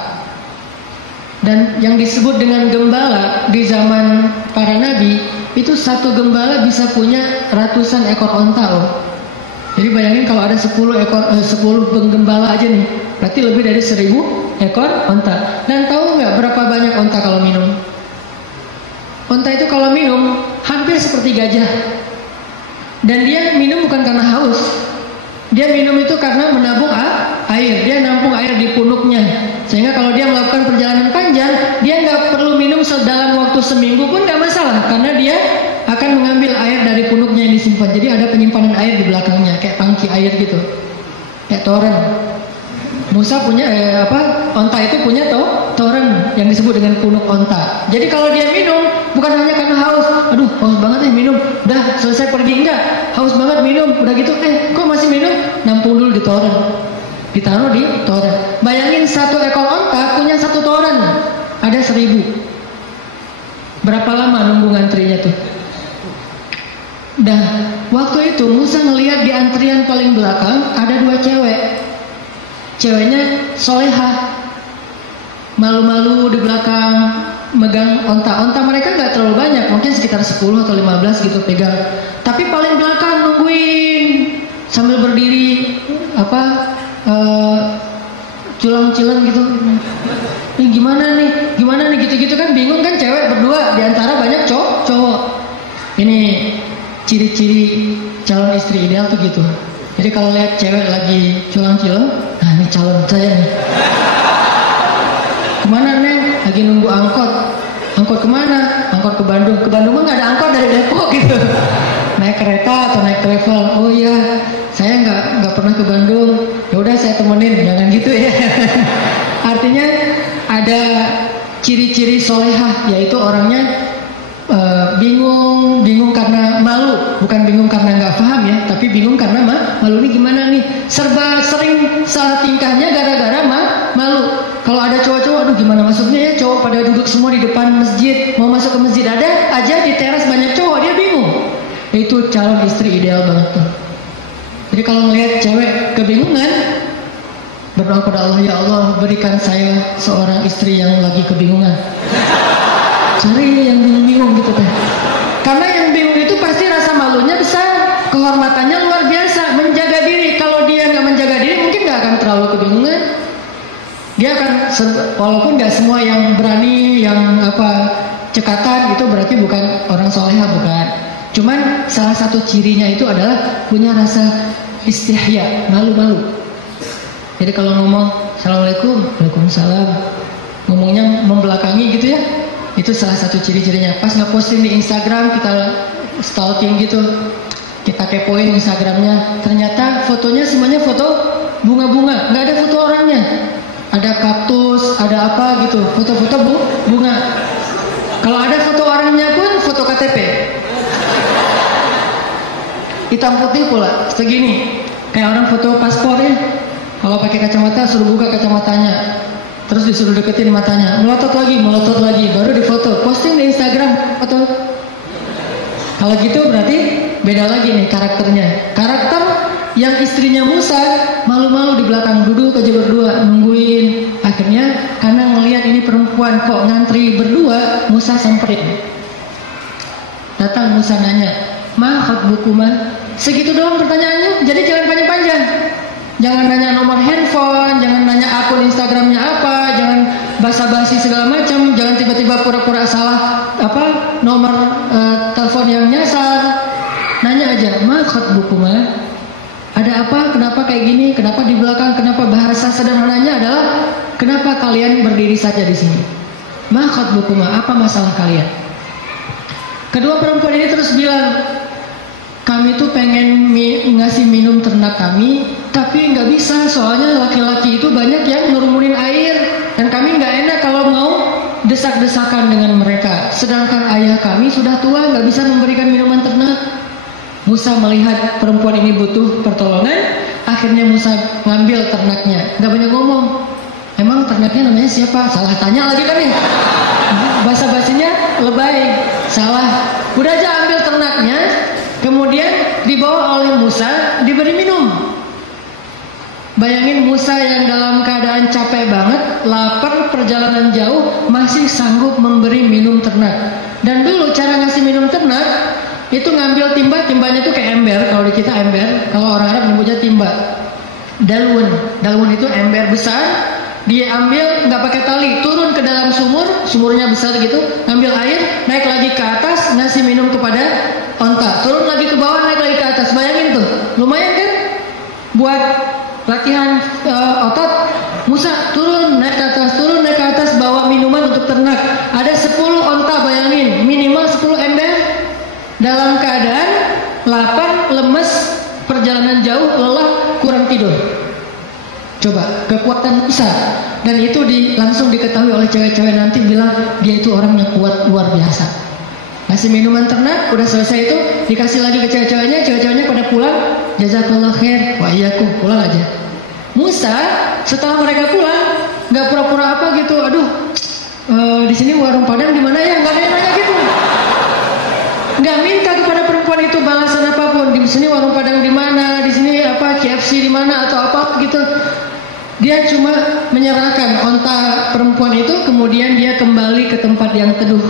Dan yang disebut dengan gembala di zaman para nabi, itu satu gembala bisa punya ratusan ekor onta loh. Jadi bayangin kalau ada 10 penggembala aja nih, berarti lebih dari 1000 ekor onta. Dan tahu nggak berapa banyak onta kalau minum? Onta itu kalau minum hampir seperti gajah. Dan dia minum bukan karena haus. Dia minum itu karena menabung air. Dia nampung air di punuknya. Sehingga kalau dia melakukan perjalanan panjang, dia nggak perlu minum dalam waktu seminggu pun nggak masalah. Karena dia akan mengambil air dari punuknya yang disimpan. Jadi ada penyimpanan air di belakangnya, kayak tangki air gitu, kayak toren. Musa punya onta itu punya toren yang disebut dengan punuk onta. Jadi kalau dia minum bukan hanya karena haus, aduh haus banget minum, udah selesai pergi, enggak, haus banget minum, udah gitu, kok masih minum, nampung dulu di toren, ditaruh di toren. Bayangin satu ekor onta punya satu toren, ada 1000. Berapa lama nunggu ngantrinya tuh? Dah, waktu itu Musa ngelihat di antrian paling belakang ada 2 cewek. Ceweknya solehah, malu-malu di belakang, megang onta. Onta mereka nggak terlalu banyak, mungkin sekitar 10 atau 15 gitu pegang. Tapi paling belakang nungguin sambil berdiri culang-cilang gitu. Ini gimana nih gitu-gitu kan, bingung kan, cewek berdua di antara banyak cowok. Ini ciri-ciri calon istri ideal tuh gitu. Jadi kalau lihat cewek lagi culang-cilang, nah ini calon saya nih. Kemana Neng? Lagi nunggu angkot. Angkot kemana? Angkot ke Bandung. Ke Bandung mah nggak ada angkot dari Depok gitu. Naik kereta atau naik travel. Oh iya, saya nggak pernah ke Bandung. Ya udah saya temenin, jangan gitu ya. Artinya ada ciri-ciri solehah, yaitu orangnya bingung karena malu, bukan bingung karena nggak paham ya, tapi bingung karena malu. Nih gimana nih, serba sering salah tingkahnya gara-gara malu. Kalau ada cowok-cowok, aduh gimana masuknya ya, cowok pada duduk semua di depan masjid, mau masuk ke masjid ada aja di teras banyak cowok, dia calon istri ideal banget tuh. Jadi kalau melihat cewek kebingungan, berdoa pada Allah, ya Allah berikan saya seorang istri yang lagi kebingungan. Cari yang bingung-bingung gitu teh. Karena yang bingung itu pasti rasa malunya besar, kehormatannya luar biasa, menjaga diri. Kalau dia nggak menjaga diri, mungkin nggak akan terlalu kebingungan. Dia akan, walaupun nggak semua yang berani, yang cekatan itu berarti bukan orang soleha, bukan. Cuman salah satu cirinya itu adalah punya rasa istihya, malu-malu. Jadi kalau ngomong Assalamualaikum, Waalaikumsalam, ngomongnya membelakangi gitu ya, itu salah satu ciri-cirinya. Pas ngeposting di Instagram, kita stalking gitu, kita kepoin Instagramnya, ternyata fotonya semuanya foto bunga-bunga, nggak ada foto orangnya. Ada kaktus, ada apa gitu, foto-foto bunga. Kalau ada foto orangnya pun foto KTP, hitam putih pula, segini, kayak orang foto paspornya. Kalau pakai kacamata suruh buka kacamatanya, terus disuruh deketin matanya, melotot lagi, baru difoto, posting di Instagram foto. Kalau gitu berarti beda lagi nih karakternya. Karakter yang istrinya Musa malu-malu di belakang, duduk aja berdua nungguin. Akhirnya karena ngelihat ini perempuan kok ngantri berdua, Musa samperin. Datang Musa nanya, "Ma khatbukuma?" Segitu doang pertanyaannya. Jadi jangan panjang-panjang. Jangan nanya nomor handphone, jangan nanya akun Instagramnya apa, jangan basa-basi segala macam, jangan tiba-tiba pura-pura salah nomor telepon yang nyasar. Nanya aja, "Ma khatbukuma?" Ada apa? Kenapa kayak gini? Kenapa di belakang? Kenapa? Bahasa sederhananya adalah kenapa kalian berdiri saja di sini? Ma khatbukuma? Apa masalah kalian? Kedua perempuan ini terus bilang, kami tuh pengen ngasih minum ternak kami, tapi nggak bisa soalnya laki-laki itu banyak yang nurumunin air dan kami nggak enak kalau mau desak-desakan dengan mereka. Sedangkan ayah kami sudah tua, nggak bisa memberikan minuman ternak. Musa melihat perempuan ini butuh pertolongan, akhirnya Musa ngambil ternaknya. Nggak banyak ngomong. Emang ternaknya namanya siapa? Salah tanya lagi kan nih. Basa-basinya lebay, salah. Udah aja ambil ternaknya, kemudian dibawa oleh Musa, diberi minum. Bayangin Musa yang dalam keadaan capek banget, lapar, perjalanan jauh, masih sanggup memberi minum ternak. Dan dulu cara ngasih minum ternak itu ngambil timba, timbanya itu kayak ember. Kalau di kita ember, kalau orang Arab nyebutnya timba. Dalwun itu ember besar, dia ambil nggak pakai tali, turun ke dalam sumur, sumurnya besar gitu, ngambil air, naik lagi ke atas, ngasih minum kepada onta, turun lagi ke bawah, naik lagi ke atas. Bayangin tuh, lumayan kan? Buat latihan otot. Musa turun, naik ke atas, turun, naik ke atas, bawa minuman untuk ternak. Ada 10 onta, bayangin, minimal 10 ember. Dalam keadaan lapar, lemes, perjalanan jauh, lelah, kurang tidur. Coba, kekuatan Musa. Dan itu langsung diketahui oleh cewek-cewek nanti, bilang dia itu orang yang kuat luar biasa. Kasih minuman ternak, udah selesai itu, dikasih lagi ke cewek-ceweknya pada pulang, jazakallah khair, wa iyyakum, pulang aja. Musa setelah mereka pulang, nggak pura-pura apa gitu, di sini warung Padang di mana ya, nggak ada yang nanya gitu. Nggak minta kepada perempuan itu balasan apapun. Di sini warung Padang di mana, di sini KFC di mana atau apa gitu. Dia cuma menyerahkan onta perempuan itu, kemudian dia kembali ke tempat yang teduh.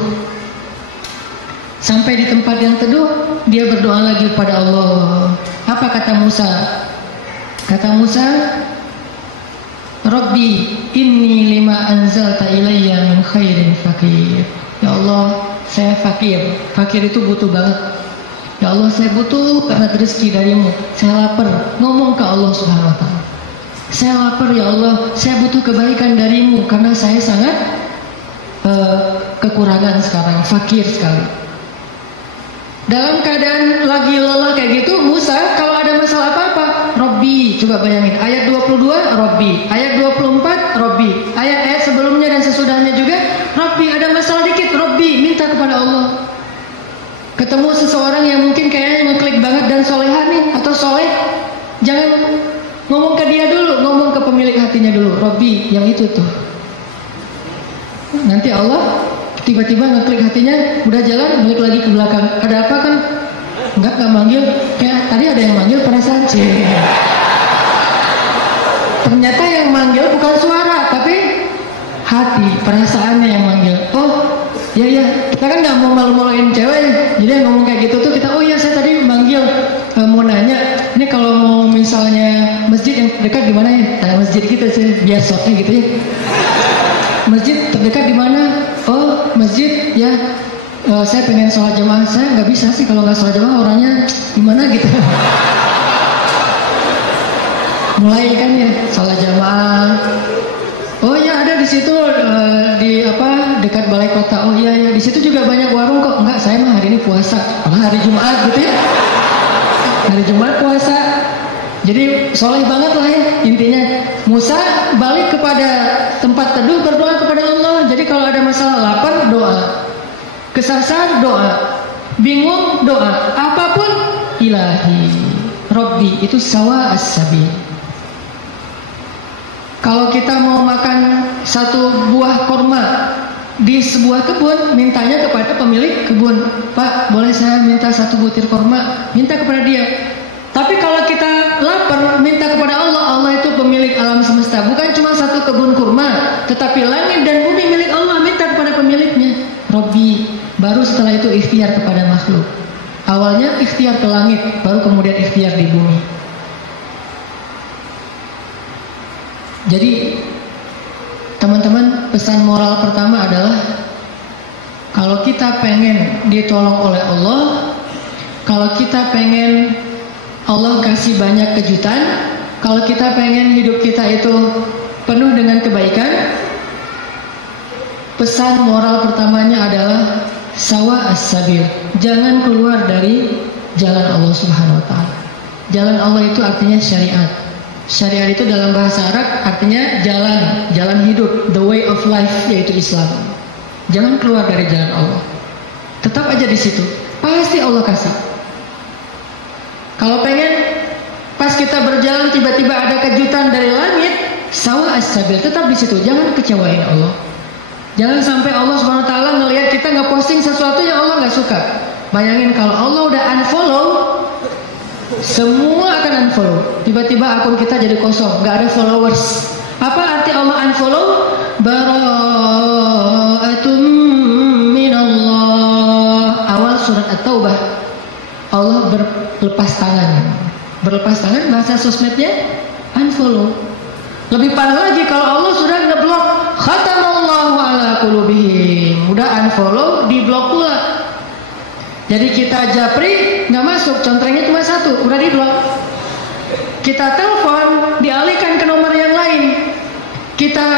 Sampai di tempat yang teduh, dia berdoa lagi kepada Allah. Apa kata Musa? Kata Musa, Rabbi inni lima anzalta ilayya min khairin fakir. Ya Allah, saya fakir. Fakir itu butuh banget. Ya Allah, saya butuh karena rezeki darimu. Saya lapar. Ngomong ke Allah Subhanahu wa ta'ala. Saya lapar ya Allah, saya butuh kebaikan darimu karena saya sangat kekurangan sekarang, fakir sekali. Dalam keadaan lagi lelah kayak gitu, Musa kalau ada masalah apa-apa, Robbi, coba bayangin, ayat 22, Robbi, ayat 24, Robbi, ayat sebelumnya dan sesudahnya juga, Robbi, ada masalah dikit, Robbi, minta kepada Allah. Ketemu seseorang yang mungkin kayaknya ngeklik banget dan solehah nih, atau soleh, jangan ngomong ke dia dulu, ngomong ke pemilik hatinya dulu, Robbi, yang itu tuh. Nanti Allah tiba-tiba ngeklik hatinya, udah jalan, balik lagi ke belakang. Ada apa kan? Enggak manggil, kayak tadi ada yang manggil perasaan sih. Ternyata yang manggil bukan suara, tapi hati, perasaannya yang manggil. Oh, iya, kita kan nggak mau malu-maluin cewek, jadi yang ngomong kayak gitu tuh kita, oh iya saya tadi manggil, mau nanya, ini kalau mau misalnya masjid yang dekat di mana ya? Tanya masjid gitu sih, biar shotnya gitu ya. Masjid terdekat di mana? Oh, masjid ya. Saya pengen sholat jamaah, saya nggak bisa sih kalau nggak sholat jamaah, orangnya gimana gitu. Mulai kan ya sholat jamaah. Oh ya ada di situ di apa dekat balai kota. Oh iya ya di situ juga banyak warung kok. Enggak, saya mah hari ini puasa. Hari Jumat gitu ya. Hari Jumat puasa. Jadi soleh banget lah ya intinya. Musa balik kepada tempat teduh, berdoa kepada Allah. Jadi kalau ada masalah lapar doa, kesasar doa, bingung doa, apapun ilahi, Robbi, itu sawa as-sabil. Kalau kita mau makan satu buah korma di sebuah kebun, mintanya kepada pemilik kebun, Pak, boleh saya minta satu butir korma? Minta kepada dia. Tapi kalau kita lapar, minta kepada Allah. Allah itu pemilik alam semesta, bukan cuma satu kebun kurma, tetapi langit dan bumi milik Allah. Minta kepada pemiliknya, Robbi. Baru setelah itu ikhtiar kepada makhluk. Awalnya ikhtiar ke langit, baru kemudian ikhtiar di bumi. Jadi teman-teman, pesan moral pertama adalah kalau kita pengen ditolong oleh Allah, kalau kita pengen Allah kasih banyak kejutan, kalau kita pengen hidup kita itu penuh dengan kebaikan, pesan moral pertamanya adalah sawa as-sabil. Jangan keluar dari jalan Allah Subhanahu wa taala. Jalan Allah itu artinya syariat. Syariat itu dalam bahasa Arab artinya jalan hidup, the way of life, yaitu Islam. Jangan keluar dari jalan Allah. Tetap aja di situ. Pasti Allah kasih. Kalau pengen pas kita berjalan tiba-tiba ada kejutan dari langit, sawa as-sabil, tetap di situ. Jangan kecewain Allah. Jangan sampai Allah Subhanahu wa taala ngelihat kita nggak posting sesuatu yang Allah nggak suka. Bayangin kalau Allah udah unfollow, semua akan unfollow. Tiba-tiba akun kita jadi kosong, nggak ada followers. Apa arti Allah unfollow? Bara'atum minallah. Awal surat At-Taubah. Allah berlepas tangan. Berlepas tangan bahasa sosmednya unfollow. Lebih parah lagi kalau Allah sudah ngeblok, khatamallahu ala qulubihim. Udah unfollow, diblok pula. Jadi kita japri nggak masuk, contrengnya cuma satu, udah diblok. Kita telepon, dialihkan ke nomor yang lain. Kita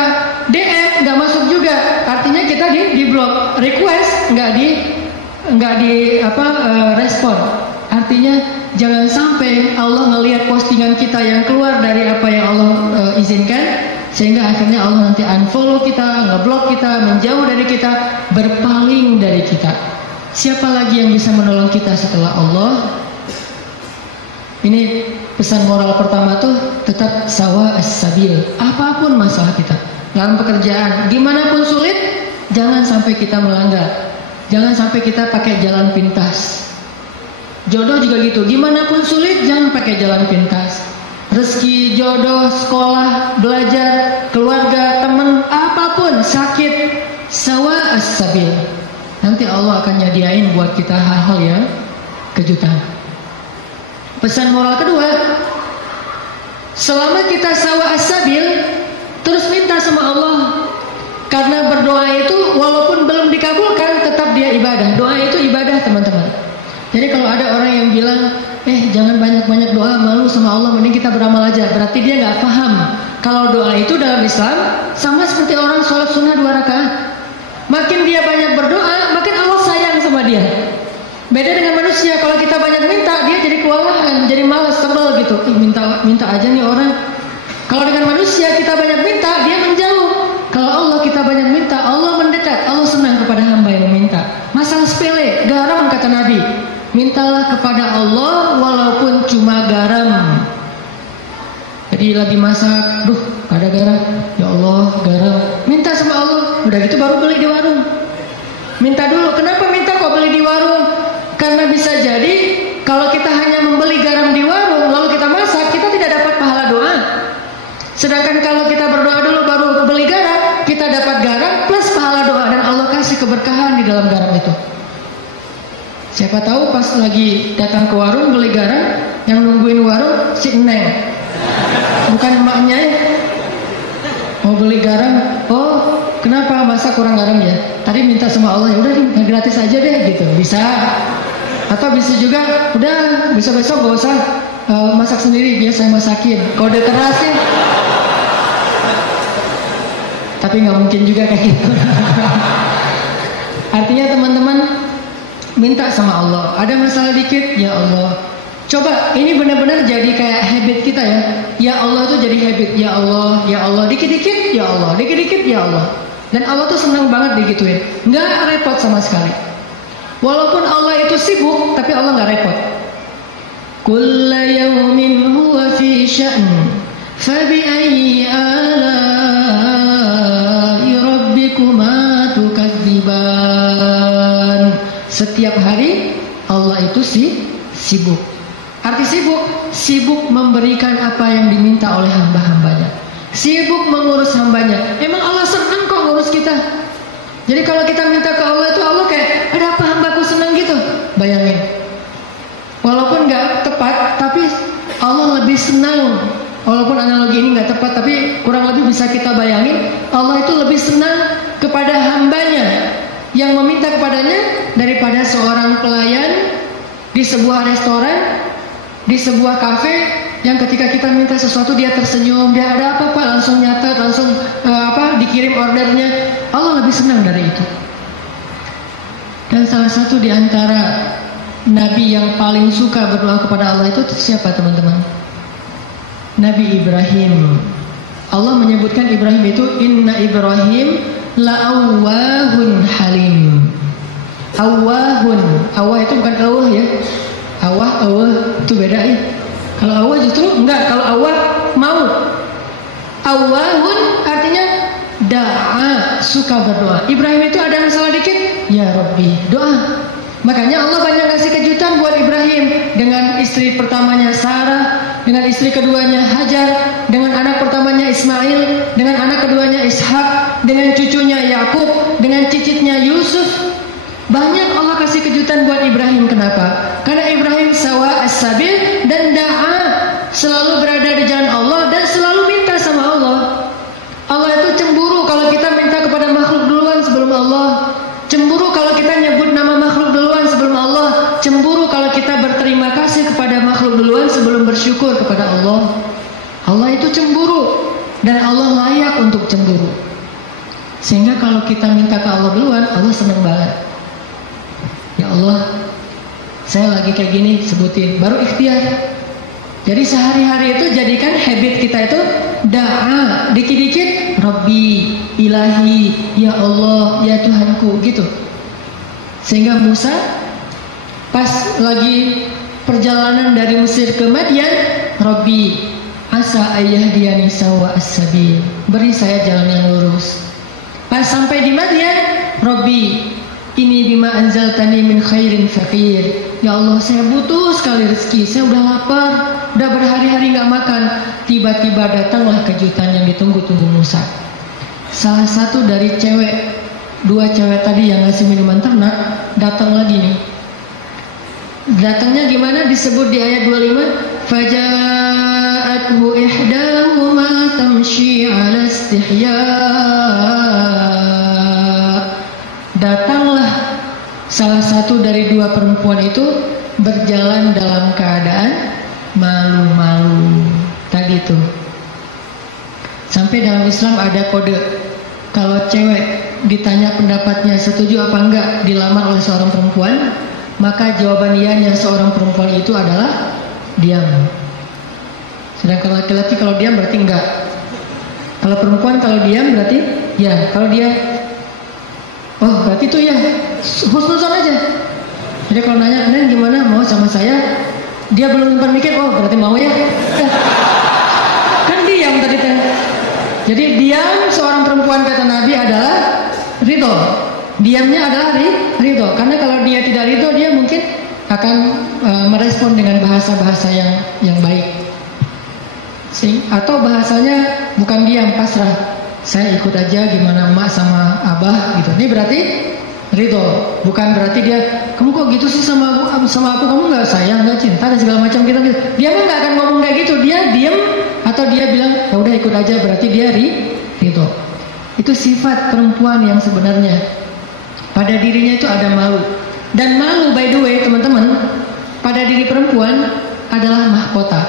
DM nggak masuk juga, artinya kita diblok. Request nggak di respon. Artinya jangan sampai Allah melihat postingan kita yang keluar dari apa yang Allah izinkan, sehingga akhirnya Allah nanti unfollow kita, ngeblok kita, menjauh dari kita, berpaling dari kita. Siapa lagi yang bisa menolong kita setelah Allah? Ini pesan moral pertama tuh, tetap sawa as-sabil. Apapun masalah kita dalam pekerjaan, dimanapun sulit, jangan sampai kita melanggar. Jangan sampai kita pakai jalan pintas. Jodoh juga gitu, dimanapun sulit jangan pakai jalan pintas. Rezeki, jodoh, sekolah, belajar, keluarga, teman, apapun, sakit, sawa as-sabil. Nanti Allah akan nyediain buat kita hal-hal yang kejutan. Pesan moral kedua, selama kita sawa as-sabil, terus minta sama Allah. Karena berdoa itu walaupun belum dikabulkan, tetap dia ibadah. Doa itu ibadah, teman-teman. Jadi kalau ada orang yang bilang, jangan banyak-banyak doa, malu sama Allah, mending kita beramal aja. Berarti dia nggak paham kalau doa itu dalam Islam sama seperti orang sholat sunnah 2 rakaat. Makin dia banyak berdoa, makin Allah sayang sama dia. Beda dengan manusia, kalau kita banyak minta, dia jadi kewalahan, jadi malas, tebal gitu. Minta aja nih orang. Kalau dengan manusia kita banyak minta, dia menjauh. Kalau Allah kita banyak minta, Allah mendekat. Allah senang kepada hamba yang meminta. Masalah sepele, garam kata Nabi. Mintalah kepada Allah walaupun cuma garam. Jadi lagi masak, ada garam. Ya Allah, garam. Minta sama Allah. Udah gitu baru beli di warung. Minta dulu. Kenapa minta kok beli di warung? Karena bisa jadi kalau Tapi kalau kita berdoa dulu baru beli garam, kita dapat garam plus pahala doa dan Allah kasih keberkahan di dalam garam itu. Siapa tahu pas lagi datang ke warung beli garam, yang nungguin warung si Neng, bukan emaknya ya. Mau beli garam, oh kenapa masa kurang garam ya? Tadi minta sama Allah, ya udah nih gratis aja deh gitu, bisa. Atau bisa juga, udah besok-besok gak usah masak sendiri, biar saya masakin. Kode keras ya. Tapi nggak mungkin juga kayak gitu. Artinya teman-teman, minta sama Allah. Ada masalah dikit, ya Allah. Coba ini benar-benar jadi kayak habit kita ya. Ya Allah tuh jadi habit. Ya Allah, ya Allah. Dikit-dikit, ya Allah. Dikit-dikit, ya Allah. Dan Allah tuh senang banget digituin. Nggak repot sama sekali. Walaupun Allah itu sibuk, tapi Allah nggak repot. Kulla yawmin huwa fi sya'n, fabi'ayyi ala'i rabbikuma tukadziban. Setiap hari Allah itu sibuk. Arti sibuk memberikan apa yang diminta oleh hamba-hambanya. Sibuk mengurus hambanya. Emang Allah senang kok ngurus kita. Jadi kalau kita minta ke Allah itu Allah kayak, ada apa hambaku senang gitu. Bayangin. Walaupun gak tepat, tapi Allah lebih senang. Walaupun analogi ini gak tepat, tapi kurang lebih bisa kita bayangin. Allah itu lebih senang kepada hambanya yang meminta kepadanya daripada seorang pelayan di sebuah restoran, di sebuah kafe, yang ketika kita minta sesuatu dia tersenyum, dia ada apa Pak, langsung nyatet, langsung dikirim ordernya. Allah lebih senang dari itu. Dan salah satu di antara Nabi yang paling suka berdoa kepada Allah itu siapa teman-teman? Nabi Ibrahim. Allah menyebutkan Ibrahim itu inna Ibrahim la'awwahun halim. Awwahun, awwah itu bukan awwah ya. Awwah itu beda ya. Kalau awwah justru enggak, kalau awwah mau. Awwahun artinya da'a, suka berdoa. Ibrahim itu ada masalah dikit, ya Rabbi, doa. Makanya Allah banyak kasih kejutan buat Ibrahim. Dengan istri pertamanya Sarah, dengan istri keduanya Hajar, dengan anak pertamanya Ismail, dengan anak keduanya Ishak, dengan cucunya Yakub, dengan cicitnya Yusuf. Banyak Allah kasih kejutan buat Ibrahim. Kenapa? Karena Ibrahim sawa as-sabil dan da'a, selalu berada di jalan Allah dan selalu minta sama Allah. Allah itu cemburu kalau kita minta kepada makhluk duluan sebelum Allah. Cemburu kalau kita nyebut nama makhluk duluan sebelum Allah. Cemburu kalau kita berterima kasih kepada makhluk duluan sebelum bersyukur kepada Allah. Allah itu cemburu dan Allah layak untuk cemburu. Sehingga kalau kita minta ke Allah duluan, Allah senang banget. Ya Allah, saya lagi kayak gini, sebutin, baru ikhtiar. Jadi sehari-hari itu jadikan habit kita itu da'a, dikit-dikit Rabbi, Ilahi, Ya Allah, Ya Tuhanku gitu. Sehingga Musa pas lagi perjalanan dari Mesir ke Madian, Rabbi asa ayyahdiyani sawa as-sabil, beri saya jalan yang lurus. Pas sampai di Madian, Rabbi ini bima anzaltani min khairin faqir. Ya Allah, saya butuh sekali rezeki, saya udah lapar, udah berhari-hari gak makan. Tiba-tiba datanglah kejutan yang ditunggu-tunggu Musa. Salah satu dari dua cewek tadi yang ngasih minuman ternak, datang lagi nih. Datangnya gimana? Disebut di ayat 25, faja'athu ihdahuma tamshi 'ala istihya. Datanglah salah satu dari dua perempuan itu berjalan dalam keadaan malu-malu. Tadi tuh. Sampai dalam Islam ada kode. Kalau cewek ditanya pendapatnya setuju apa enggak dilamar oleh seorang perempuan, maka jawaban ianya seorang perempuan itu adalah diam. Sedangkan laki-laki kalau diam berarti enggak. Kalau perempuan kalau diam berarti ya. Kalau dia oh berarti itu ya husnuzon aja. Jadi kalau nanya Neng gimana, mau sama saya, dia belum sempat mikir, oh berarti mau ya. Kan diam tadi teh. Jadi diam seorang perempuan kata Nabi adalah ridho. Diamnya adalah ridho. Karena kalau dia tidak ridho, dia mungkin akan merespon dengan bahasa-bahasa yang baik. Atau bahasanya bukan diam pasrah. Saya ikut aja gimana emak sama abah gitu. Ini berarti ridho, bukan berarti dia kamu kok gitu sih sama aku kamu nggak sayang nggak cinta dan segala macam gitu. Dia mah nggak akan ngomong kayak gitu. Dia diam atau dia bilang ya udah ikut aja, berarti dia ridho. Itu sifat perempuan yang sebenarnya. Pada dirinya itu ada malu. Dan malu, by the way teman-teman, pada diri perempuan adalah mahkota.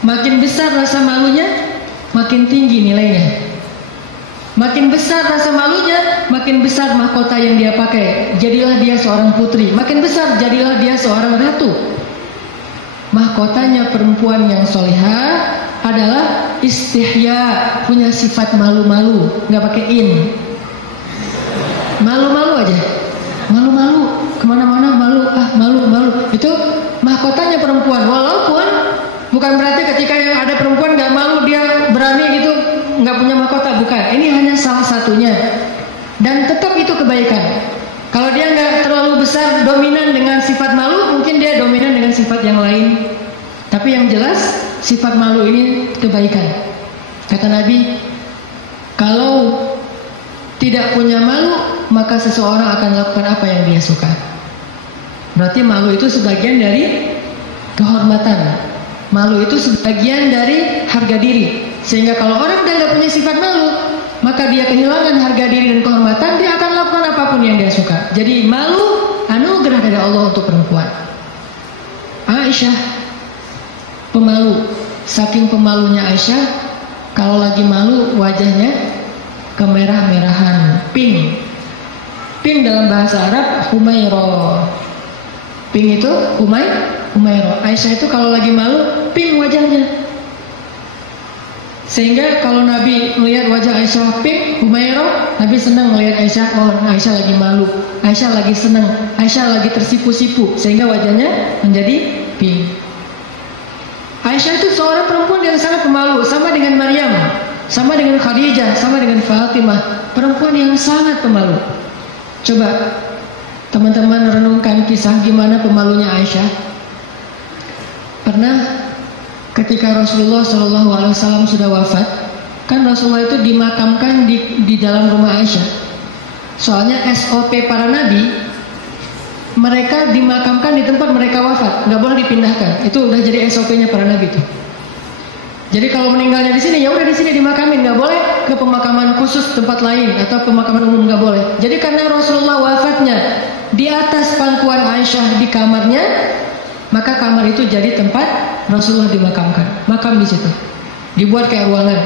Makin besar rasa malunya, makin tinggi nilainya. Makin besar rasa malunya, makin besar mahkota yang dia pakai. Jadilah dia seorang putri. Makin besar, jadilah dia seorang ratu. Mahkotanya perempuan yang solihah adalah istihya, punya sifat malu-malu, nggak pakai in. Malu-malu aja, malu-malu, kemana-mana malu, malu-malu. Itu mahkotanya perempuan. Walaupun bukan berarti ketika yang ada perempuan nggak malu dia berani gitu, nggak punya mahkota, bukan. Ini hanya salah satunya. Dan tetap itu kebaikan. Kalau dia nggak terlalu besar dominan dengan sifat malu, mungkin dia dominan dengan sifat yang lain. Tapi yang jelas sifat malu ini kebaikan. Kata Nabi, kalau tidak punya malu, maka seseorang akan lakukan apa yang dia suka. Berarti malu itu sebagian dari kehormatan. Malu itu sebagian dari harga diri. Sehingga kalau orang udah gak punya sifat malu, maka dia kehilangan harga diri dan kehormatan, dia akan lakukan apapun yang dia suka. Jadi malu anugerah dari Allah untuk perempuan. Aisyah pemalu. Saking pemalunya Aisyah, kalau lagi malu wajahnya kemerah-merahan, pink. Pink dalam bahasa Arab Humaira. Pink itu Humaira. Aisyah itu kalau lagi malu pink wajahnya. Sehingga kalau Nabi melihat wajah Aisyah pink Humaira, Nabi senang melihat Aisyah. Oh, Aisyah lagi malu, Aisyah lagi senang, Aisyah lagi tersipu-sipu, sehingga wajahnya menjadi pink. Aisyah itu seorang perempuan yang sangat pemalu, sama dengan Maryam, sama dengan Khadijah, sama dengan Fatimah, perempuan yang sangat pemalu. Coba teman-teman renungkan kisah gimana pemalunya Aisyah. Pernah ketika Rasulullah SAW sudah wafat, kan Rasulullah itu dimakamkan di dalam rumah Aisyah. Soalnya SOP para nabi, mereka dimakamkan di tempat mereka wafat, nggak boleh dipindahkan. Itu udah jadi SOP-nya para nabi itu. Jadi kalau meninggalnya di sini, ya udah di sini dimakamin, nggak boleh ke pemakaman khusus tempat lain atau pemakaman umum, nggak boleh. Jadi karena Rasulullah wafatnya di atas pangkuan Aisyah di kamarnya, maka kamar itu jadi tempat Rasulullah dimakamkan, makam di situ, dibuat kayak ruangan.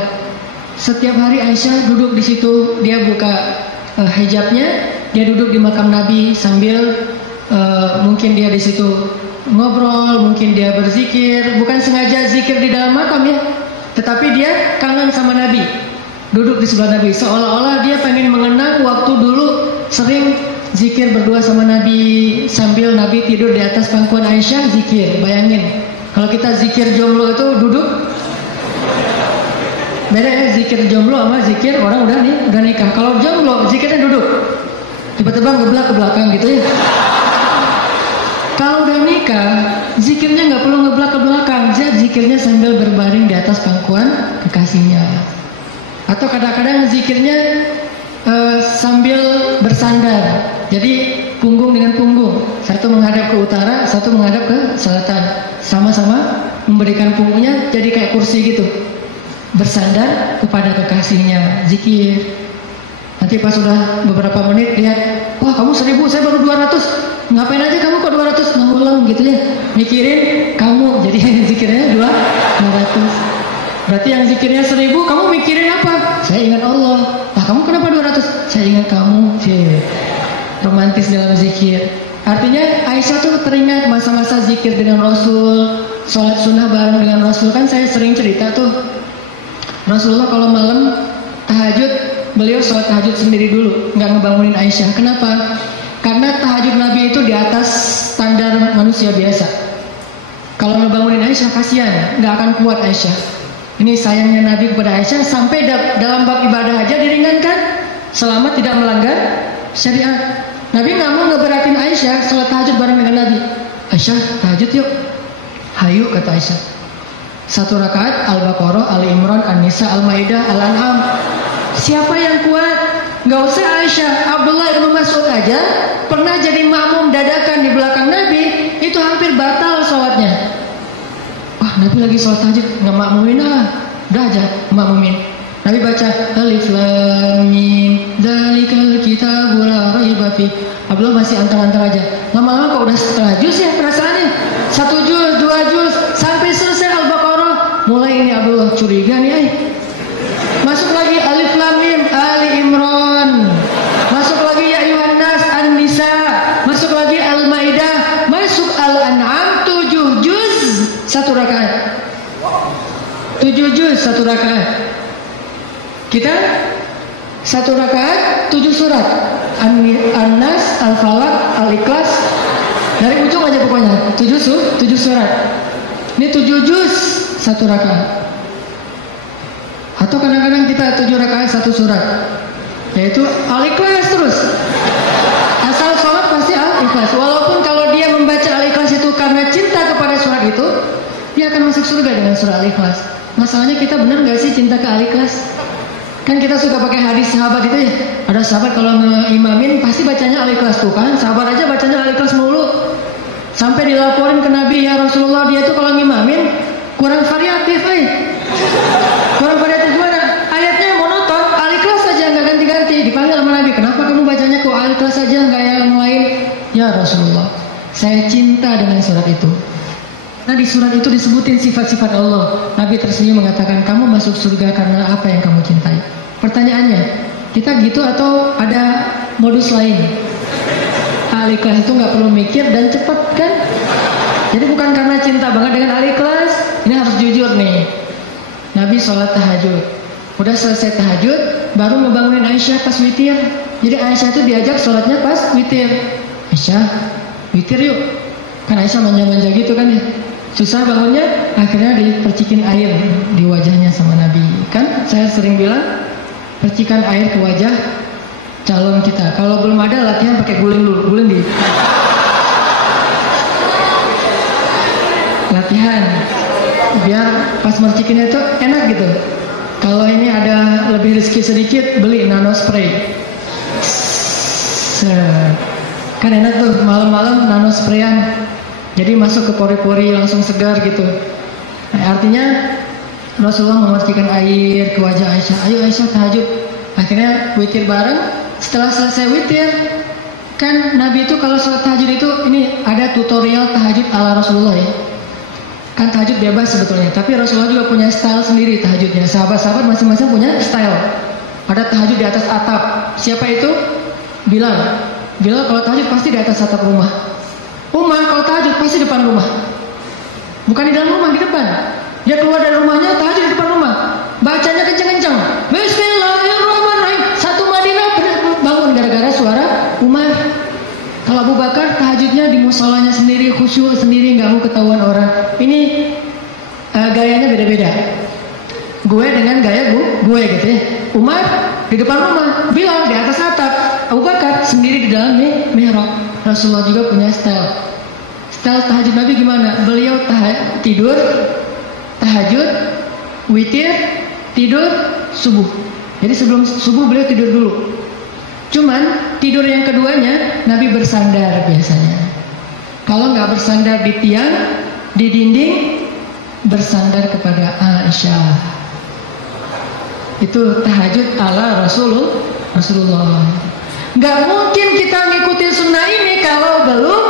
Setiap hari Aisyah duduk di situ, dia buka hijabnya, dia duduk di makam Nabi sambil mungkin dia di situ ngobrol, mungkin dia berzikir, bukan sengaja zikir di dalam makam ya, tetapi dia kangen sama Nabi, duduk di sebelah Nabi, seolah-olah dia pengen mengenang waktu dulu sering zikir berdua sama Nabi sambil Nabi tidur di atas pangkuan Aisyah zikir. Bayangin, kalau kita zikir jomblo itu duduk, beda ya zikir jomblo sama zikir orang udah nikah. Kalau jomblo zikirnya duduk, tiba-tiba ngeblak ke belakang gitu ya. Kalau udah nikah, zikirnya nggak perlu ngeblak ke belakang, dia zikirnya sambil berbaring di atas pangkuan kekasihnya. Atau kadang-kadang zikirnya sambil bersandar, jadi punggung dengan punggung, satu menghadap ke utara, satu menghadap ke selatan, sama-sama memberikan punggungnya jadi kayak kursi gitu, bersandar kepada kekasihnya, zikir. Nanti pas sudah beberapa menit lihat, wah kamu 1000, saya baru 200. Ngapain aja kamu kok 200? Ngulang gitu ya, mikirin kamu, jadi zikirnya 200. Berarti yang zikirnya 1000, kamu mikirin apa? Saya ingat Allah. Nah kamu kenapa 200? Saya ingat kamu. Romantis dalam zikir. Artinya Aisyah tuh teringat masa-masa zikir dengan Rasul, sholat sunnah bareng dengan Rasul. Kan saya sering cerita tuh, Rasulullah kalau malam tahajud, beliau sholat tahajud sendiri dulu, nggak ngebangunin Aisyah. Kenapa? Karena tahajud Nabi itu di atas standar manusia biasa. Kalau ngebangunin Aisyah kasihan, nggak akan kuat Aisyah. Ini sayangnya Nabi kepada Aisyah, sampai dalam bab ibadah aja diringankan selama tidak melanggar syariat. Nabi nggak mau ngeberatin Aisyah sholat tahajud bareng dengan Nabi. Aisyah tahajud yuk, hayu kata Aisyah. Satu rakaat Al-Baqarah, Ali Imran, An-Nisa, Al-Maidah, Al-An'am. Siapa yang kuat? Gak usah Aisyah, Abdullah bin Mas'ud aja pernah jadi makmum dadakan di belakang Nabi, itu hampir batal sholatnya. Wah, Nabi lagi sholat tahajud, nggak makmumin udah aja makmumin. Nabi baca Alif Lam Mim, Dzalikal kitabul la raiba fi. Abdullah masih anteng-anteng aja. Lama-lama kok udah setengah juz ya perasaannya. 1 juz, 2 juz, sampai selesai Al-Baqarah. Mulai ini Abdullah curiga nih, masuk lagi Alif Lam Mim, Ali Imran. Masuk lagi Ya Ayyuhan Nas, An-Nisa. Masuk lagi Al-Maidah. Masuk Al-An'am, 7 juz 1 rakaat. 7 juz 1 rakaat. Kita 1 rakaat 7 surat. An-Nas, Al-Falaq, Al-Ikhlas. Dari ujung aja pokoknya 7 surat. Ini 7 juz 1 rakaat. Atau kadang-kadang kita 7 rakaat 1 surat, yaitu Al-Ikhlas terus. Asal sholat pasti Al-Ikhlas. Walaupun kalau dia membaca Al-Ikhlas itu karena cinta kepada surat itu, dia akan masuk surga dengan surah Al-Ikhlas. Masalahnya kita benar nggak sih cinta ke Al-Ikhlas? Kan kita suka pakai hadis sahabat itu ya. Ada sahabat kalau ngeimamin pasti bacanya Al-Ikhlas tuh kan. Sahabat aja bacanya Al-Ikhlas mulu. Sampai dilaporin ke Nabi, ya Rasulullah, dia tuh kalau ngimamin kurang variatif Kurang variatif gimana? Ayatnya monoton, Al-Ikhlas saja nggak ganti-ganti. Dipanggil sama Nabi, kenapa kamu bacanya kok Al-Ikhlas saja nggak yang lain? Ya Rasulullah, saya cinta dengan surat itu. Nah di surat itu disebutin sifat-sifat Allah. Nabi tersenyum mengatakan, kamu masuk surga karena apa yang kamu cintai. Pertanyaannya, kita gitu atau ada modus lain? Al-Ikhlas itu nggak perlu mikir dan cepet kan? Jadi bukan karena cinta banget dengan Al-Ikhlas. Ini harus jujur nih. Nabi sholat tahajud. Udah selesai tahajud, baru ngebangunin Aisyah pas witir. Jadi Aisyah itu diajak sholatnya pas witir. Aisyah, witir yuk. Kan Aisyah manja-manja gitu kan ya. Susah bangunnya, akhirnya dipercikin air di wajahnya sama Nabi. Kan saya sering bilang, percikan air ke wajah calon kita. Kalau belum ada, latihan pakai guling dulu. Guling di latihan biar pas mercikinnya itu enak gitu. Kalau ini ada lebih rezeki sedikit, beli nano spray. Kan enak tuh malam-malam nano sprayan. Jadi masuk ke pori-pori langsung segar gitu. Nah, artinya Rasulullah memercikan air ke wajah Aisyah. Ayo Aisyah tahajud. Akhirnya witir bareng. Setelah selesai witir, kan Nabi itu kalau sholat tahajud itu ini ada tutorial tahajud ala Rasulullah ya. Kan tahajud bebas sebetulnya, tapi Rasulullah juga punya style sendiri tahajudnya. Sahabat-sahabat masing-masing punya style. Ada tahajud di atas atap. Siapa itu? Bilal. Bilal kalau tahajud pasti di atas atap rumah. Umar kalau tahajud pasti depan rumah. Bukan di dalam rumah, di depan. Dia keluar dari rumahnya, tahajud di depan rumah. Bacanya kenceng-kenceng. Bismillahirrahmanirrahim. Satu Madinah bangun gara-gara suara Umar. Kalau Abu Bakar tahajudnya di musolanya sendiri, khusyuk sendiri, nggak mau ketahuan orang. Ini gayanya beda-beda. Gue dengan gaya gue gitu ya. Umar di depan rumah, Bilal di atas atap, Abu Bakar sendiri di dalam mihrab. Rasulullah juga punya style. Style tahajud Nabi gimana? Beliau tidur, tahajud, witir, tidur, subuh. Jadi sebelum subuh beliau tidur dulu. Cuman tidur yang keduanya Nabi bersandar biasanya. Kalau nggak bersandar di tiang, di dinding, bersandar kepada Aisyah. Itu tahajud ala Rasulullah. Nggak mungkin kita ngikutin sunnah ini kalau belum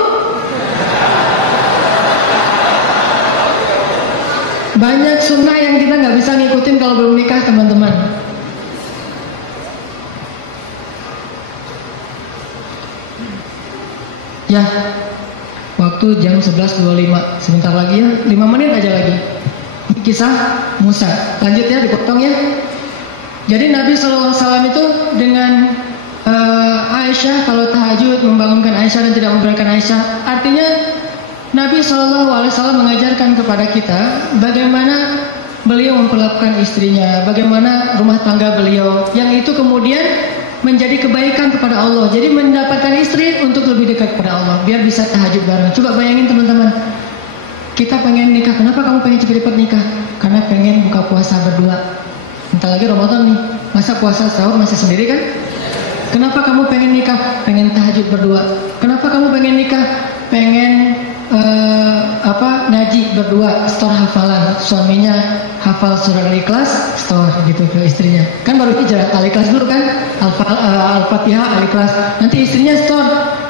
banyak sunnah yang kita nggak bisa ngikutin kalau belum nikah teman-teman. Ya, waktu jam 11.25, sebentar lagi ya, 5 menit aja lagi. Kisah Musa, lanjut ya, dipotong ya. Jadi Nabi SAW itu dengan Aisyah kalau tahajud membangunkan Aisyah dan tidak membangunkan Aisyah, artinya Nabi SAW mengajarkan kepada kita bagaimana beliau memperlakukan istrinya, bagaimana rumah tangga beliau, yang itu kemudian menjadi kebaikan kepada Allah. Jadi mendapatkan istri untuk lebih dekat kepada Allah, biar bisa tahajud bareng. Coba bayangin teman-teman, kita pengen nikah, kenapa kamu pengen cepat-cepat nikah? karena pengen buka puasa berdua. Bentar lagi Ramadan nih, masa puasa sahur masih sendiri kan? Kenapa kamu pengen nikah? Pengen tahajud berdua. Kenapa kamu pengen nikah? Pengen ngaji berdua, setor hafalan. Suaminya hafal surah Al-Ikhlas, setor gitu ke istrinya. Kan baru hijrah, Al-Ikhlas dulu kan, Al-Fatihah, Al-Ikhlas. Nanti istrinya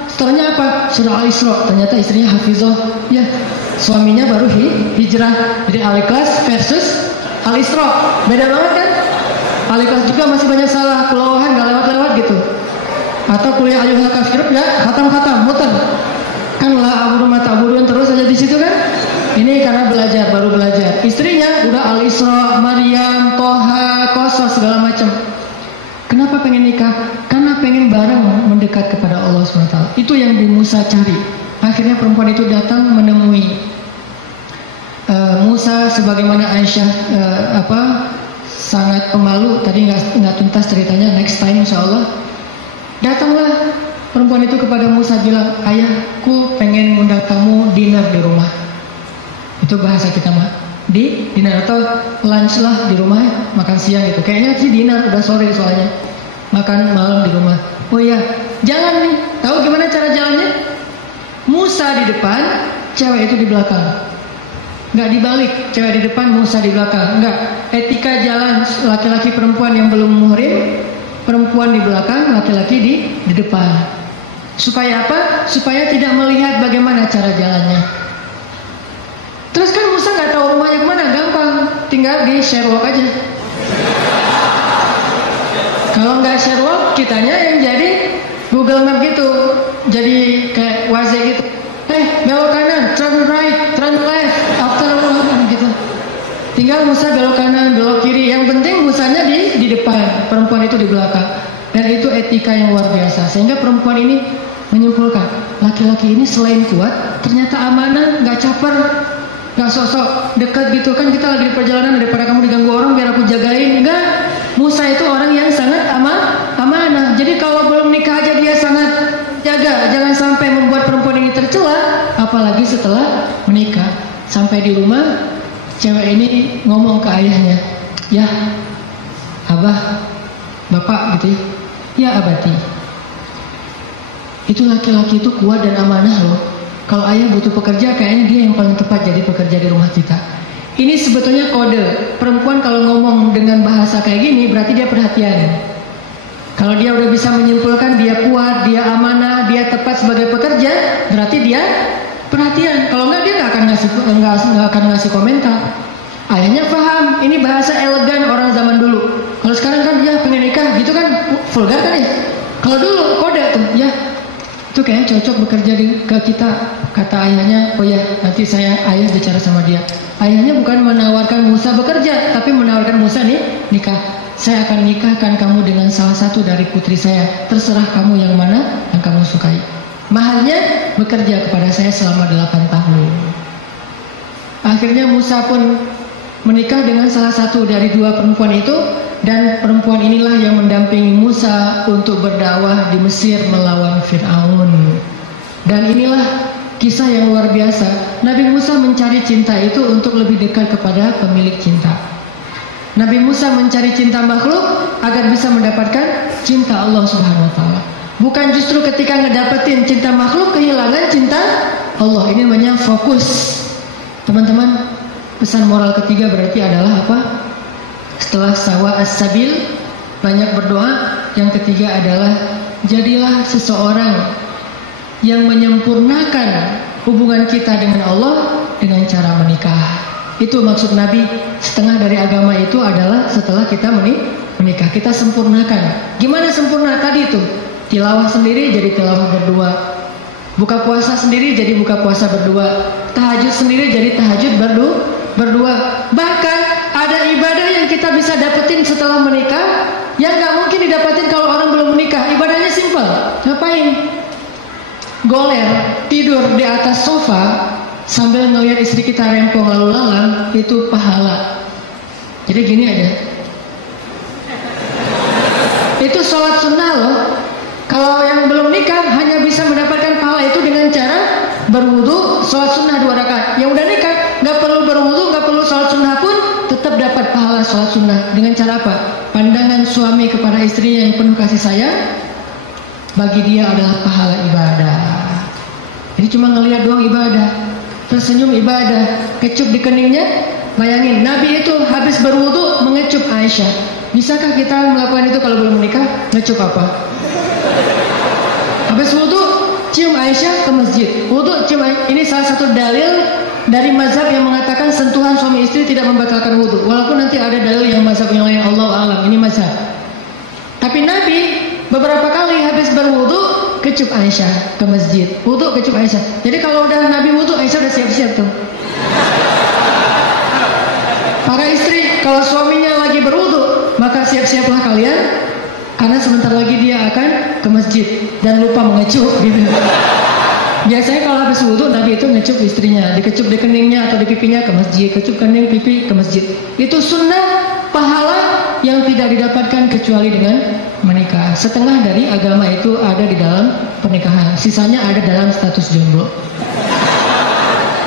stornya apa? Surah Al-Isra. Ternyata istrinya hafizah. Ya, suaminya baru hijrah. Jadi Al-Ikhlas versus Al-Isra, beda banget kan? Al-Ikhlas juga masih banyak salah, kelolohan nggak lewat-lewat gitu. Atau kuliah ayyuhal kafirun ya, khatam, muter. Kan la abudu ma ta'budun terus aja di situ kan? Ini karena baru belajar. Istrinya udah Al-Isra, Maryam, Toha, Qasas segala macam. Kenapa pengen nikah? Karena pengen bareng mendekat kepada Allah SWT. Itu yang Musa cari. Akhirnya perempuan itu datang menemui Musa, sebagaimana Aisyah sangat pemalu. Tadi nggak tuntas ceritanya. Next time insya Allah. Datanglah perempuan itu kepada Musa, bilang, ayahku pengen ngundang kamu dinner di rumah. Itu bahasa kita mah, di dinner atau lunch lah di rumah, makan siang gitu. Kayaknya sih dinner, udah sore soalnya, makan malam di rumah. Oh iya, jalan nih. Tahu gimana cara jalannya? Musa di depan, cewek itu di belakang. Nggak dibalik, cewek di depan, Musa di belakang. Nggak, etika jalan laki-laki perempuan yang belum muhrim, perempuan di belakang, laki-laki di depan. Supaya apa? Supaya tidak melihat bagaimana cara jalannya. Terus kan Musa nggak tahu rumahnya kemana, gampang, tinggal di Sherlock aja. Kalau nggak Sherlock, kitanya yang jadi Google Map gitu, jadi kayak Waze gitu. Belok kanan, turn right, turn left, after gitu. Tinggal Musa belok kanan, belok kiri. Yang penting Musanya di depan, perempuan itu di belakang. Dan itu etika yang luar biasa. Sehingga perempuan ini menyimpulkan, laki-laki ini selain kuat, ternyata amanah, nggak caper, nggak sosok dekat gitu. Kan kita lagi di perjalanan, daripada kamu diganggu orang biar aku jagain. Enggak, Musa itu orang yang sangat amanah. Jadi kalau belum nikah aja dia sangat jaga, jangan sampai membuat perempuan ini tercela, apalagi setelah menikah. Sampai di rumah, cewek ini ngomong ke ayahnya, ya abah, bapak gitu ya abati, itu laki-laki itu kuat dan amanah loh. Kalau ayah butuh pekerja, kayaknya dia yang paling tepat jadi pekerja di rumah kita. Ini sebetulnya kode. Perempuan kalau ngomong dengan bahasa kayak gini, berarti dia perhatian. Kalau dia udah bisa menyimpulkan dia kuat, dia amanah, dia tepat sebagai pekerja, berarti dia perhatian. Kalau enggak, dia nggak akan ngasih komentar. Ayahnya paham, ini bahasa elegan orang zaman dulu. Kalau sekarang kan dia pengen nikah, gitu kan vulgar kan ya. Kalau dulu kode tuh, ya itu kayaknya cocok bekerja ke kita. Kata ayahnya, oh ya nanti ayah bicara sama dia. Ayahnya bukan menawarkan Musa bekerja, tapi menawarkan Musa nih nikah. Saya akan nikahkan kamu dengan salah satu dari putri saya. Terserah kamu yang mana yang kamu sukai. Mahalnya bekerja kepada saya selama 8 tahun. Akhirnya Musa pun menikah dengan salah satu dari 2 perempuan itu. Dan perempuan inilah yang mendampingi Musa untuk berdakwah di Mesir melawan Fir'aun. Dan inilah kisah yang luar biasa. Nabi Musa mencari cinta itu untuk lebih dekat kepada pemilik cinta. Nabi Musa mencari cinta makhluk agar bisa mendapatkan cinta Allah Subhanahu wa taala. Bukan justru ketika ngedapetin cinta makhluk kehilangan cinta Allah. Ini namanya fokus. Teman-teman, pesan moral ketiga berarti adalah apa? Setelah sawa as-sabil, banyak berdoa. Yang ketiga adalah jadilah seseorang yang menyempurnakan hubungan kita dengan Allah dengan cara menikah. Itu maksud Nabi. Setengah dari agama itu adalah setelah kita menikah, kita sempurnakan. Gimana sempurna? Tadi itu tilawah sendiri jadi tilawah berdua, buka puasa sendiri jadi buka puasa berdua, tahajud sendiri jadi tahajud berdua. Bahkan ada ibadah yang kita bisa dapetin setelah menikah yang gak mungkin didapetin kalau orang belum menikah. Ibadahnya simpel. Ngapain? Goler, tidur di atas sofa sambil ngelihat istri kita rempong lalu lalang, itu pahala. Jadi gini aja, itu sholat sunnah loh. Kalau yang belum nikah hanya bisa mendapatkan pahala itu dengan cara berwudu, sholat sunnah 2 rakaat. Yang udah nikah nggak perlu berwudu, nggak perlu sholat sunnah pun, salat sunnah. Dengan cara apa? Pandangan suami kepada istrinya yang penuh kasih sayang, bagi dia adalah pahala ibadah. Jadi cuma ngelihat doang ibadah, tersenyum ibadah, kecup di keningnya. Bayangin, Nabi itu habis berwudu mengecup Aisyah. Bisakah kita melakukan itu kalau belum menikah? Ngecup apa? Habis wudu cium Aisyah ke masjid. Wudu cium Aisyah. Ini salah satu dalil dari mazhab yang mengatakan sentuhan suami istri tidak membatalkan wudu. Walaupun nanti ada dalil yang mazhab yang lain, Allah alam. Ini mazhab. Tapi Nabi beberapa kali habis berwudu kecup Aisyah ke masjid. Wudu kecup Aisyah. Jadi kalau udah Nabi wudu, Aisyah udah siap-siap tuh. Para istri, kalau suaminya lagi berwudu, maka siap-siaplah kalian, karena sebentar lagi dia akan ke masjid dan lupa mengecup gitu. Biasanya kalau habis wudu, Nabi itu ngecup istrinya, dikecup di keningnya atau di pipinya ke masjid, kecup kening pipi ke masjid. Itu sunnah pahala yang tidak didapatkan kecuali dengan menikah. Setengah dari agama itu ada di dalam pernikahan, sisanya ada dalam status jomblo.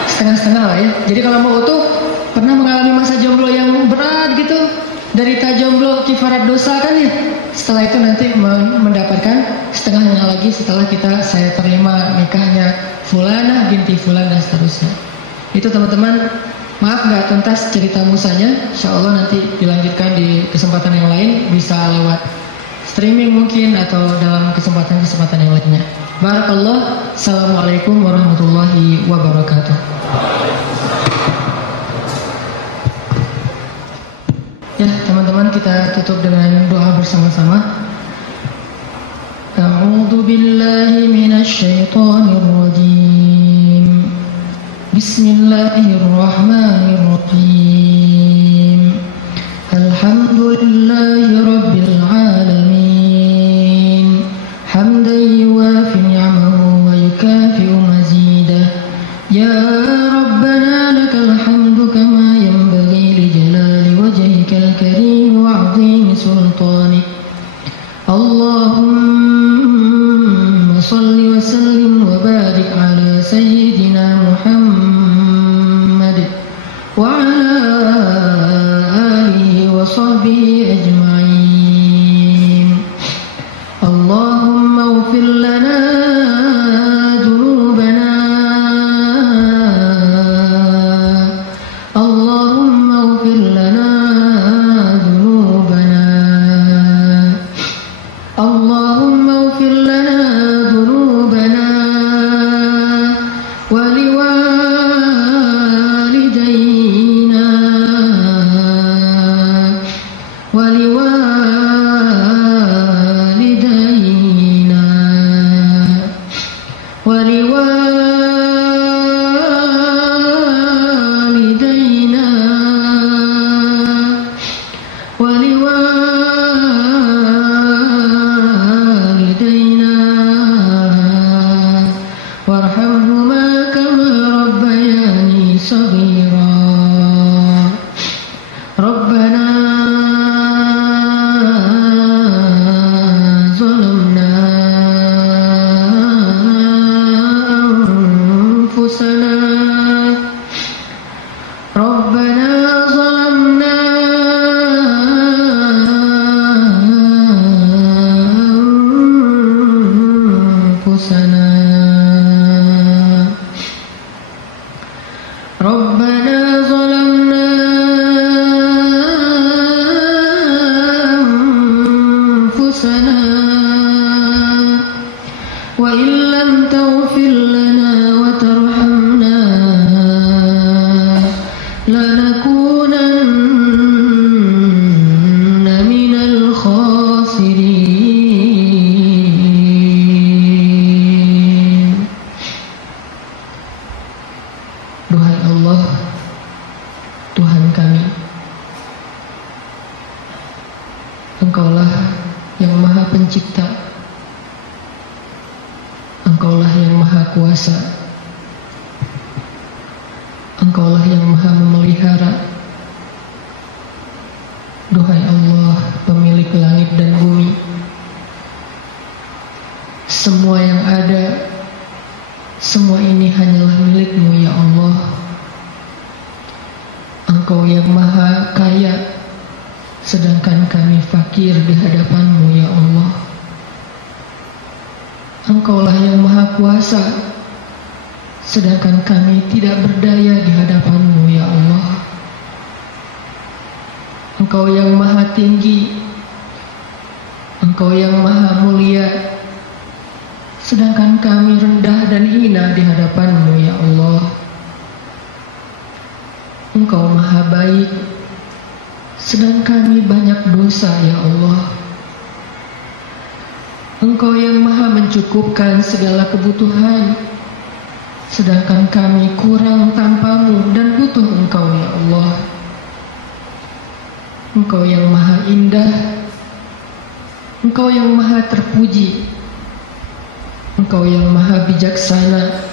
Setengah-setengah lah ya. Jadi kalau mau utuh, pernah mengalami masa jomblo yang berat gitu, derita jomblo kifarat dosa kan ya. Setelah itu nanti mendapatkan setengahnya lagi setelah saya terima nikahnya Fulanah binti Fulan dan seterusnya. Itu teman-teman, maaf nggak tuntas cerita musanya. Insya Allah nanti dilanjutkan di kesempatan yang lain, bisa lewat streaming mungkin atau dalam kesempatan-kesempatan yang lainnya. Barakallah. Assalamualaikum warahmatullahi wabarakatuh. Ya teman-teman, kita tutup dengan doa bersama-sama. A'udzu billahi minasy syaithanir rajim. Bismillahirrahmanirrahim. Alhamdulillahi rabbil alamin. Hamdan yuwafi ni'amahu wa yukafi'u mazidah. Ya Rabbana lakal hamdu kama yanbaghi li jalali wajhikal karim wa 'azimi sultanik. Allahumma salli wa sallim wa barik ala sayyidina Muhammad wa ala alihi wa sahbihi ajma'in. Allahumma ighfir lana Engkaulah yang Maha Pencipta, Engkaulah yang Maha Kuasa, Engkaulah yang Maha Memelihara. Duhai Allah, pemilik langit dan bumi, semua yang ada, semua ini hanyalah milik-Mu ya Allah. Engkau yang Maha Kaya, sedangkan kami fakir di hadapan-Mu ya Allah. Engkaulah yang Maha Kuasa, sedangkan kami tidak berdaya di hadapan-Mu ya Allah. Engkau yang Maha Tinggi, Engkau yang Maha Mulia, sedangkan kami rendah dan hina di hadapan-Mu ya Allah. Engkau Maha Baik, sedang kami banyak dosa ya Allah. Engkau yang Maha mencukupkan segala kebutuhan, sedangkan kami kurang tanpa-Mu dan butuh Engkau ya Allah. Engkau yang Maha Indah, Engkau yang Maha terpuji, Engkau yang Maha bijaksana,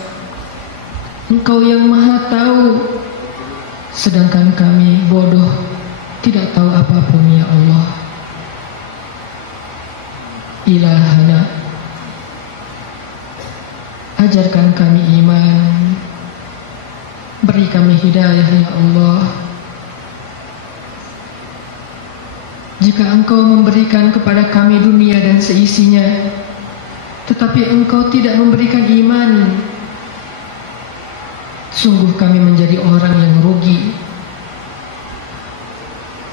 Engkau yang Maha tahu, sedangkan kami bodoh, tidak tahu apapun ya Allah. Ilahana, ajarkan kami iman, beri kami hidayah ya Allah. Jika Engkau memberikan kepada kami dunia dan seisinya, tetapi Engkau tidak memberikan iman, sungguh kami menjadi orang yang rugi.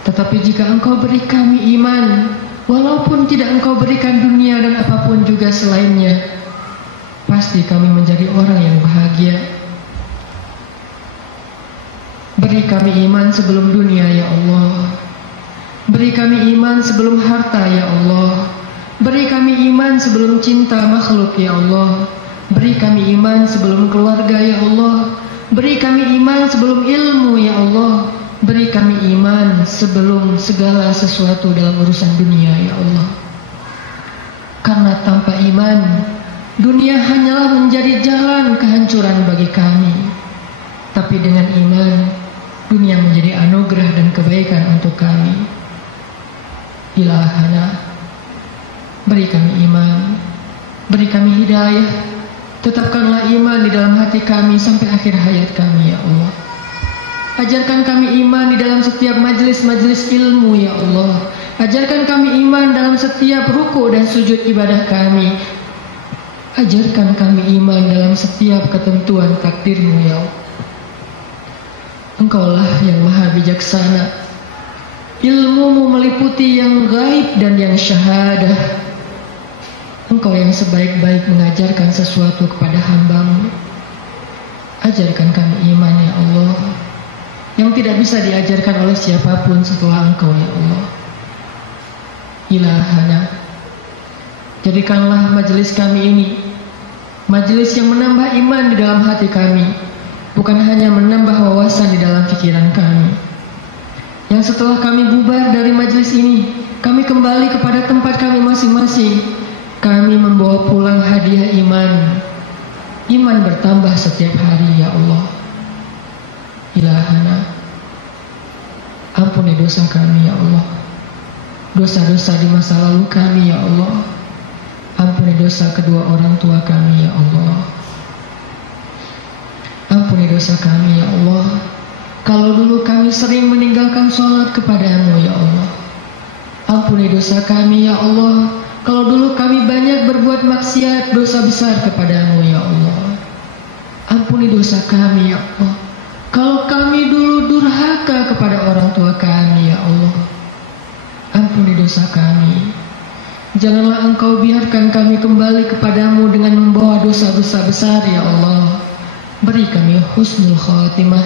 Tetapi jika Engkau beri kami iman, walaupun tidak Engkau berikan dunia dan apapun juga selainnya, pasti kami menjadi orang yang bahagia. Beri kami iman sebelum dunia ya Allah. Beri kami iman sebelum harta ya Allah. Beri kami iman sebelum cinta makhluk ya Allah. Beri kami iman sebelum keluarga ya Allah. Beri kami iman sebelum ilmu ya Allah. Beri kami iman sebelum segala sesuatu dalam urusan dunia ya Allah. Karena tanpa iman, dunia hanyalah menjadi jalan kehancuran bagi kami. Tapi dengan iman, dunia menjadi anugerah dan kebaikan untuk kami. Ilahana, beri kami iman, beri kami hidayah, tetapkanlah iman di dalam hati kami sampai akhir hayat kami ya Allah. Ajarkan kami iman di dalam setiap majelis-majelis ilmu ya Allah. Ajarkan kami iman dalam setiap ruku dan sujud ibadah kami. Ajarkan kami iman dalam setiap ketentuan takdir-Mu ya Allah. Engkaulah yang Maha bijaksana. Ilmu-Mu meliputi yang gaib dan yang syahadah. Engkau yang sebaik-baik mengajarkan sesuatu kepada hamba-Mu. Ajarkan kami iman ya Allah, yang tidak bisa diajarkan oleh siapapun setelah Engkau ya Allah. Ilahana, jadikanlah majelis kami ini majelis yang menambah iman di dalam hati kami, bukan hanya menambah wawasan di dalam pikiran kami. Yang setelah kami bubar dari majelis ini, kami kembali kepada tempat kami masing-masing. Kami membawa pulang hadiah iman. Iman bertambah setiap hari ya Allah. Ilahana, ampuni dosa kami ya Allah. Dosa-dosa di masa lalu kami ya Allah. Ampuni dosa kedua orang tua kami ya Allah. Ampuni dosa kami ya Allah. Kalau dulu kami sering meninggalkan sholat kepada-Mu ya Allah. Ampuni dosa kami ya Allah. Kalau dulu kami banyak berbuat maksiat, dosa besar kepada-Mu ya Allah. Ampuni dosa kami ya Allah. Kalau kami dulu durhaka kepada orang tua kami ya Allah. Ampuni dosa kami. Janganlah Engkau biarkan kami kembali kepada-Mu dengan membawa dosa-dosa besar ya Allah. Beri kami husnul khatimah,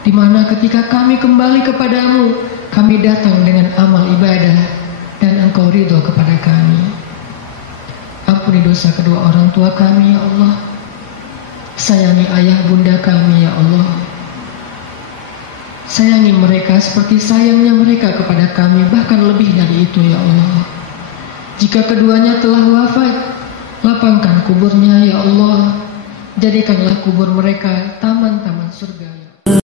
di mana ketika kami kembali kepada-Mu, kami datang dengan amal ibadah dan Engkau ridho kepada kami. Ampuni dosa kedua orang tua kami ya Allah. Sayangi ayah bunda kami ya Allah. Sayangi mereka seperti sayangnya mereka kepada kami, bahkan lebih dari itu ya Allah. Jika keduanya telah wafat, lapangkan kuburnya ya Allah. Jadikanlah kubur mereka taman-taman surga.